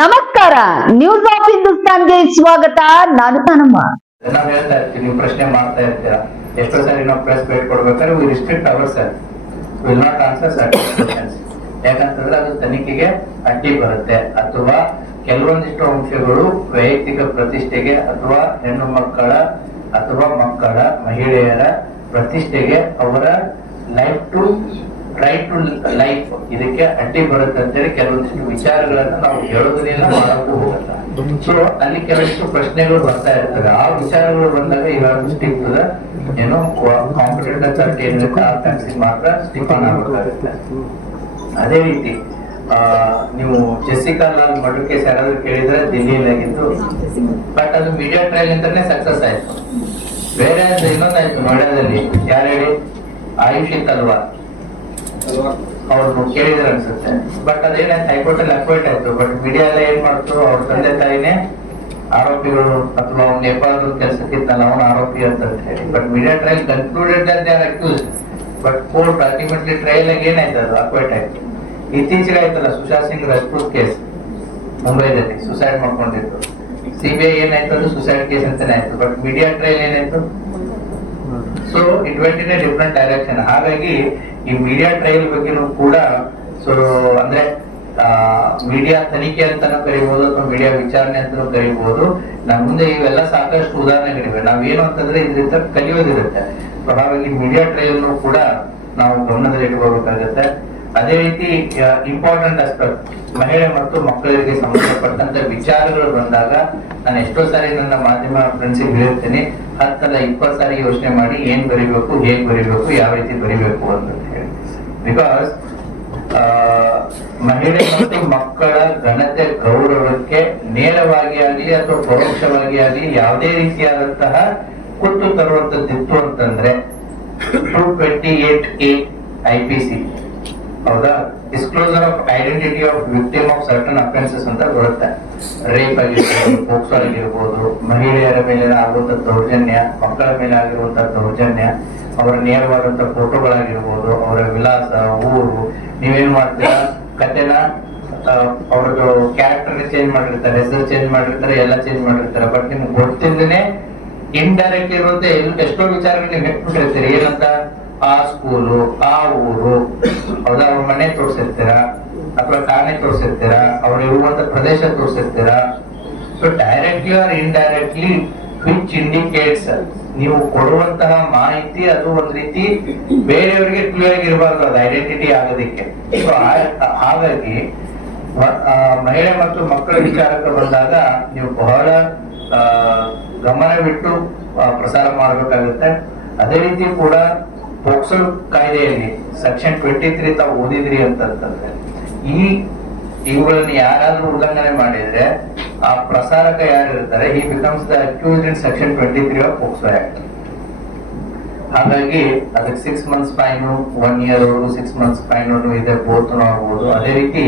ನಮಸ್ಕಾರ, news of ಹಿಂದೂಸ್ತಾನ್ಗೆ ಸ್ವಾಗತ. ನಾನು ತಾನಮ್ಮ. ನಾವ್ ಹೇಳ್ತಾ ಇರ್ತೀವಿ, ನೀವು ಪ್ರಶ್ನೆ ಮಾಡ್ತಾ ಇರ್ತೀರಾ. ಎಷ್ಟೋ ಸಾರಿ ನಾವು ಪ್ರೆಸ್ ಭೇಟ್ ಕೊಡ್ಬೇಕಾದ್ರೆ we restrict ourself, will not answer certain questions. ಯಾಕಂತಂದ್ರೆ ಅದು ತನಿಖೆಗೆ ಅಡ್ಡಿ ಬರುತ್ತೆ, ಅಥವಾ ಕೆಲವೊಂದಿಷ್ಟು ಅಂಶಗಳು ವೈಯಕ್ತಿಕ ಪ್ರತಿಷ್ಠೆಗೆ ಅಥವಾ ಹೆಣ್ಣು ಮಕ್ಕಳ ಅಥವಾ ಮಕ್ಕಳ ಮಹಿಳೆಯರ ಪ್ರತಿಷ್ಠೆಗೆ, ಅವರ life to right to life, ಇದಕ್ಕೆ ಅಡ್ಡಿ ಬರುತ್ತೆ ಅಂತೇಳಿ ಕೆಲವೊಂದಿಷ್ಟು ವಿಚಾರಗಳನ್ನ ನಾವು ಹೇಳೋದ್ರಿಂದ ಮಾಡೋಕ್ಕೂ ಹೋಗಲ್ಲ. ಸೊ ಅಲ್ಲಿ ಕೆಲವಷ್ಟು ಪ್ರಶ್ನೆಗಳು ಬರ್ತಾ ಇರ್ತವೆ. ಆ ವಿಚಾರಗಳು ಬಂದಾಗ ಈಗ ಸ್ಟಿಕ್ ಟು ದ ಏನೋ ಕಾಂಪಿಟೇಟರ್ ಅಂತ ಏನಿರುತ್ತೆ ಆ ಫ್ಯಾಕ್ಸಿಗೆ ಮಾತ್ರ ಸ್ಟಿಕ್ ಆನ್ ಆಗಬೇಕಾಗುತ್ತೆ. ಅದೇ ರೀತಿ ನೀವು ಜೆಸಿಕಾ ಲಾಲ್ ಮರ್ಡರ್ ಕೇಸ್ ಯಾರಾದ್ರೂ ಕೇಳಿದ್ರೆ ದಿಲ್ಲಿಯಲ್ಲಿ ಆಗಿತ್ತು, ಬಟ್ ಅದು ಮೀಡಿಯಾ ಟ್ರಯಲ್ ಅಂತಾನೆ ಸಕ್ಸಸ್ ಆಯ್ತು. ಬೇರೆ ಇನ್ನೊಂದಾಯ್ತು ನೋಯ್ಡಾದಲ್ಲಿ, ಯಾರು ಹೇಳಿ, ಆಯುಷಿ ತಲ್ವಾರ್ ಅವ್ರು ಕೇಳಿದ್ರೆ ಅನ್ಸುತ್ತೆ. ಬಟ್ ಅದೇನಾಯ್ತು, ಹೈಕೋರ್ಟ್ ಅಲ್ಲಿ ಅಕ್ವೈಟ್ ಆಯ್ತು. ಬಟ್ ಮೀಡಿಯಾ ಎಲ್ಲ ಏನ್ ಮಾಡ್ತು, ಅವ್ರ ತಂದೆ ತಾಯಿನೇ ಆರೋಪಿಗಳು ಅಥವಾ ಅವ್ನ ನೇಪಾಳದ ಕೆಲಸಕ್ಕಿತ್ತಲ್ಲ ಅವನ ಆರೋಪಿ ಅಂತ ಹೇಳಿ. But media trial concluded that they are accused, but court ultimately trial ಆಗಿ ಏನಾಯ್ತು, ಅದು ಅಕ್ವೈಟ್ ಆಯ್ತು. ಇತ್ತೀಚೆಗೆ ಆಯ್ತಲ್ಲ ಸುಶಾಂತ್ ಸಿಂಗ್ ರಜಪೂತ್ ಕೇಸ್, ಮುಂಬೈದಲ್ಲಿ ಸುಸೈಡ್ ಮಾಡ್ಕೊಂಡಿತ್ತು. ಸಿಬಿಐ ಏನಾಯ್ತು, ಅದು ಸುಸೈಡ್ ಕೇಸ್ ಅಂತಾನೆ ಆಯ್ತು. ಬಟ್ ಮೀಡಿಯಾ ಟ್ರಯಲ್ ಏನಾಯ್ತು, so it went in a different direction. ಹಾಗಾಗಿ ಈ ಮೀಡಿಯಾ ಟ್ರಯಲ್ ಬಗ್ಗೆನೂ ಕೂಡ, ಸೊ ಅಂದ್ರೆ ಮೀಡಿಯಾ ತನಿಖೆ ಅಂತಾನೂ ಕರಿಬಹುದು ಅಥವಾ ಮೀಡಿಯಾ ವಿಚಾರಣೆ ಅಂತಾನೂ ಕರಿಬಹುದು. ನಮ್ಮ ಮುಂದೆ ಇವೆಲ್ಲ ಸಾಕಷ್ಟು ಉದಾಹರಣೆಗಳಿವೆ. ನಾವೇನು ಅಂತಂದ್ರೆ ಇದರಿಂದ ಕಲಿಯೋದಿರುತ್ತೆ. ಸೊ ಹಾಗಾಗಿ ಮೀಡಿಯಾ ಟ್ರಯಲ್ ಕೂಡ ನಾವು ಗಮನದಲ್ಲಿ ಇಟ್ಕೋಬೇಕಾಗತ್ತೆ. ಅದೇ ರೀತಿ ಇಂಪಾರ್ಟೆಂಟ್ ಆಸ್ಪೆಕ್ಟ್, ಮಹಿಳೆ ಮತ್ತು ಮಕ್ಕಳಿಗೆ ಸಂಬಂಧಪಟ್ಟಂತ ವಿಚಾರಗಳು ಬಂದಾಗ ನಾನು ಎಷ್ಟೋ ಸಾರಿ ನನ್ನ ಮಾಧ್ಯಮ ಫ್ರೆಂಡ್ಸಿಗೆ ಹೇಳಿರ್ತೀನಿ, 10 ಅಲ್ಲ 20 ಸಾರಿ ಯೋಚನೆ ಮಾಡಿ ಏನ್ ಬರಿಬೇಕು, ಹೇಗ್ ಬರಿಬೇಕು, ಯಾವ ರೀತಿ ಬರಿಬೇಕು ಅಂತ ಹೇಳಿ. ಬಿಕಾಸ್ ಮಹಿಳೆ ಮತ್ತು ಮಕ್ಕಳ ಘನತೆ ಗೌರವಕ್ಕೆ ನೇರವಾಗಿ ಆಗಲಿ ಅಥವಾ ಪರೋಕ್ಷವಾಗಿ ಆಗಲಿ ಯಾವುದೇ ರೀತಿಯಾದಂತಹ ಕುತ್ತು ತರುವಂತದ್ದಿತ್ತು ಅಂತಂದ್ರೆ 228A IPC, ಹೌದಾ, disclosure of identity of victim of certain offences ಅಂತ ಬರುತ್ತೆ. ರೇಪ್ ಆಗಿರ್ಬೋದು, ಪೋಕ್ಸೋ ಆಗಿರ್ಬೋದು, ಮಹಿಳೆಯರ ಮೇಲೆ ಆಗುವಂತ ದೌರ್ಜನ್ಯ, ಮಕ್ಕಳ ಮೇಲೆ ಆಗಿರುವಂತಹ ದೌರ್ಜನ್ಯ, ಅವರ ನೇರವಾದಂತಹ ಫೋಟೋಗಳಾಗಿರ್ಬೋದು, ಅವರ ವಿಳಾಸ, ಊರು, ನೀವೇನ್ ಮಾಡ್ತೀರಾ, ಕಥೆನ ಅವ್ರದ್ದು ಕ್ಯಾರೆಕ್ಟರ್ ಚೇಂಜ್ ಮಾಡಿರ್ತಾರೆ, ಹೆಸರು ಚೇಂಜ್ ಮಾಡಿರ್ತಾರೆ, ಎಲ್ಲ ಚೇಂಜ್ ಮಾಡಿರ್ತಾರೆ. ಬಟ್ ನಿಮ್ಗೆ ಗೊತ್ತಿಲ್ಲದೇನೆ ಇಂಡೈರೆಕ್ಟ್ ಇರುವಂತ ಎಷ್ಟೋ ವಿಚಾರಗಳು ನೀವು ಹೆಟ್ಬಿಟ್ಟಿರ್ತೀರಿ. ಏನಂತ, ಆ ಸ್ಕೂಲು, ಆ ಊರು, ಹೌದಾ, ಅವ್ರ ಮನೆ ತೋರಿಸಿರ್ತೀರಾ ಅಥವಾ ಠಾಣೆ ತೋರಿಸಿರ್ತೀರಾ, ಅವ್ರು ಇರುವಂತ ಪ್ರದೇಶ ತೋರಿಸಿರ್ತೀರಾ. So directly or indirectly which indicates, ನೀವು ಕೊಡುವಂತಹ ಮಾಹಿತಿ ಅದು ಒಂದ್ ರೀತಿ ಬೇರೆಯವರಿಗೆ ಕ್ಲಿಯರ್ ಆಗಿರಬಾರ್ದು, ಅದು ಐಡೆಂಟಿಟಿ ಆಗೋದಿಕ್ಕೆ. ಸೊ ಹಾಗಾಗಿ ಮಹಿಳೆ ಮತ್ತು ಮಕ್ಕಳ ವಿಚಾರಕ್ಕೆ ಬಂದಾಗ ನೀವು ಬಹಳ ಗಮನವಿಟ್ಟು ಪ್ರಸಾರ ಮಾಡಬೇಕಾಗುತ್ತೆ. ಅದೇ ರೀತಿ ಕೂಡ ಪೋಕ್ಸೋ ಕಾಯ್ದೆಯಲ್ಲಿ ಸೆಕ್ಷನ್ 23 ತಾವು ಓದಿದ್ರಿ ಅಂತಂದ್ರೆ, ಇವುಗಳನ್ನ ಯಾರಾದ್ರೂ ಉಲ್ಲಂಘನೆ ಮಾಡಿದ್ರೆ ಆ ಪ್ರಸಾರಕ ಯಾರಿರ್ತಾರೆ, he becomes the accused in section 23 of POCSO act. ಹಾಗಾಗಿ ಅದಕ್ಕೆ 6 months fine, 1 year 6 months fine ಇದೆ, ಬೋತನು ಆಗ್ಬೋದು. ಅದೇ ರೀತಿ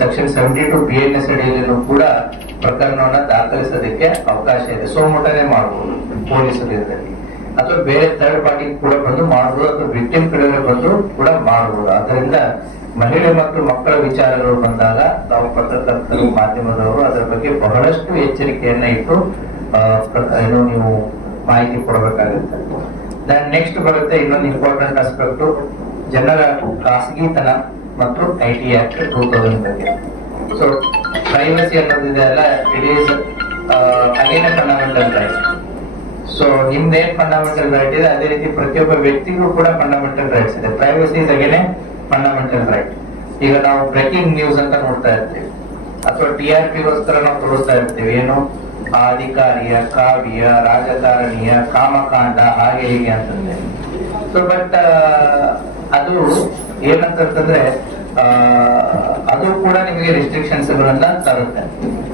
ಸೆಕ್ಷನ್ 72 BNS ಅಡಿಯಲ್ಲೂ ಕೂಡ ಪ್ರಕರಣವನ್ನ ದಾಖಲಿಸೋದಕ್ಕೆ ಅವಕಾಶ ಇದೆ. ಸೋಮೋಟನೆ ಮಾಡಬಹುದು ಪೊಲೀಸರು ಇದರಲ್ಲಿ, ಅಥವಾ ಬೇರೆ ಥರ್ಡ್ ಪಾರ್ಟಿ ಕೂಡ ಬಂದು ಮಾಡಬಹುದು, ಅಥವಾ ವಿಕ್ಟಿಮ್ ಕಡೆ ಬಂದು ಕೂಡ ಮಾಡಬಹುದು. ಅದರಿಂದ ಮಹಿಳೆ ಮತ್ತು ಮಕ್ಕಳ ವಿಚಾರಗಳು ಬಂದಾಗ ನಾವು ಪತ್ರಕರ್ತರು, ಮಾಧ್ಯಮದವರು ಅದರ ಬಗ್ಗೆ ಬಹಳಷ್ಟು ಎಚ್ಚರಿಕೆಯನ್ನ ಇಟ್ಟು ಏನು ನೀವು ಮಾಹಿತಿ ಕೊಡಬೇಕಾಗುತ್ತೆ. ನೆಕ್ಸ್ಟ್ ಬರುತ್ತೆ ಇನ್ನೊಂದು ಇಂಪಾರ್ಟೆಂಟ್ ಆಸ್ಪೆಕ್ಟ್, ಜನರ ಖಾಸಗಿತನ ಮತ್ತು IT ಆಕ್ಟ್ 2000 ಬಗ್ಗೆ. ಸೊ ಪ್ರೈವಸಿ ಅನ್ನೋದಿದೆ ಅಲ್ಲ, it is again A fundamental right. So ನಿಮ್ದೇನ್ ಫಂಡಮೆಂಟಲ್ ರೈಟ್ ಇದೆ, ಅದೇ ರೀತಿ ಪ್ರತಿಯೊಬ್ಬ ವ್ಯಕ್ತಿಗೂ ಕೂಡ ಫಂಡಮೆಂಟಲ್ ರೈಟ್ಸ್ ಇದೆ. Privacy is again A fundamental right. ಈಗ ನಾವು ಬ್ರೇಕಿಂಗ್ ನ್ಯೂಸ್ ಅಂತ ನೋಡ್ತಾ ಇರ್ತೀವಿ, ಅಥವಾ TRPಗೋಸ್ಕರ ನಾವು ತೋರಿಸ್ತಾ ಇರ್ತೀವಿ, ಏನು ಆ ಅಧಿಕಾರಿಯ, ಕಾವ್ಯ, ರಾಜಕಾರಣಿಯ ಕಾಮಕಾಂಡ, ಹಾಗೆ ಹೀಗೆ ಅಂತಂದ್ರೆ. ಸೊ ಬಟ್ ಅದು ಏನಂತಂದ್ರೆ ಅದು ಕೂಡ ನಿಮಗೆ ರಿಸ್ಟ್ರಿಕ್ಷನ್ಸ್ ಗಳನ್ನ ತರುತ್ತೆ.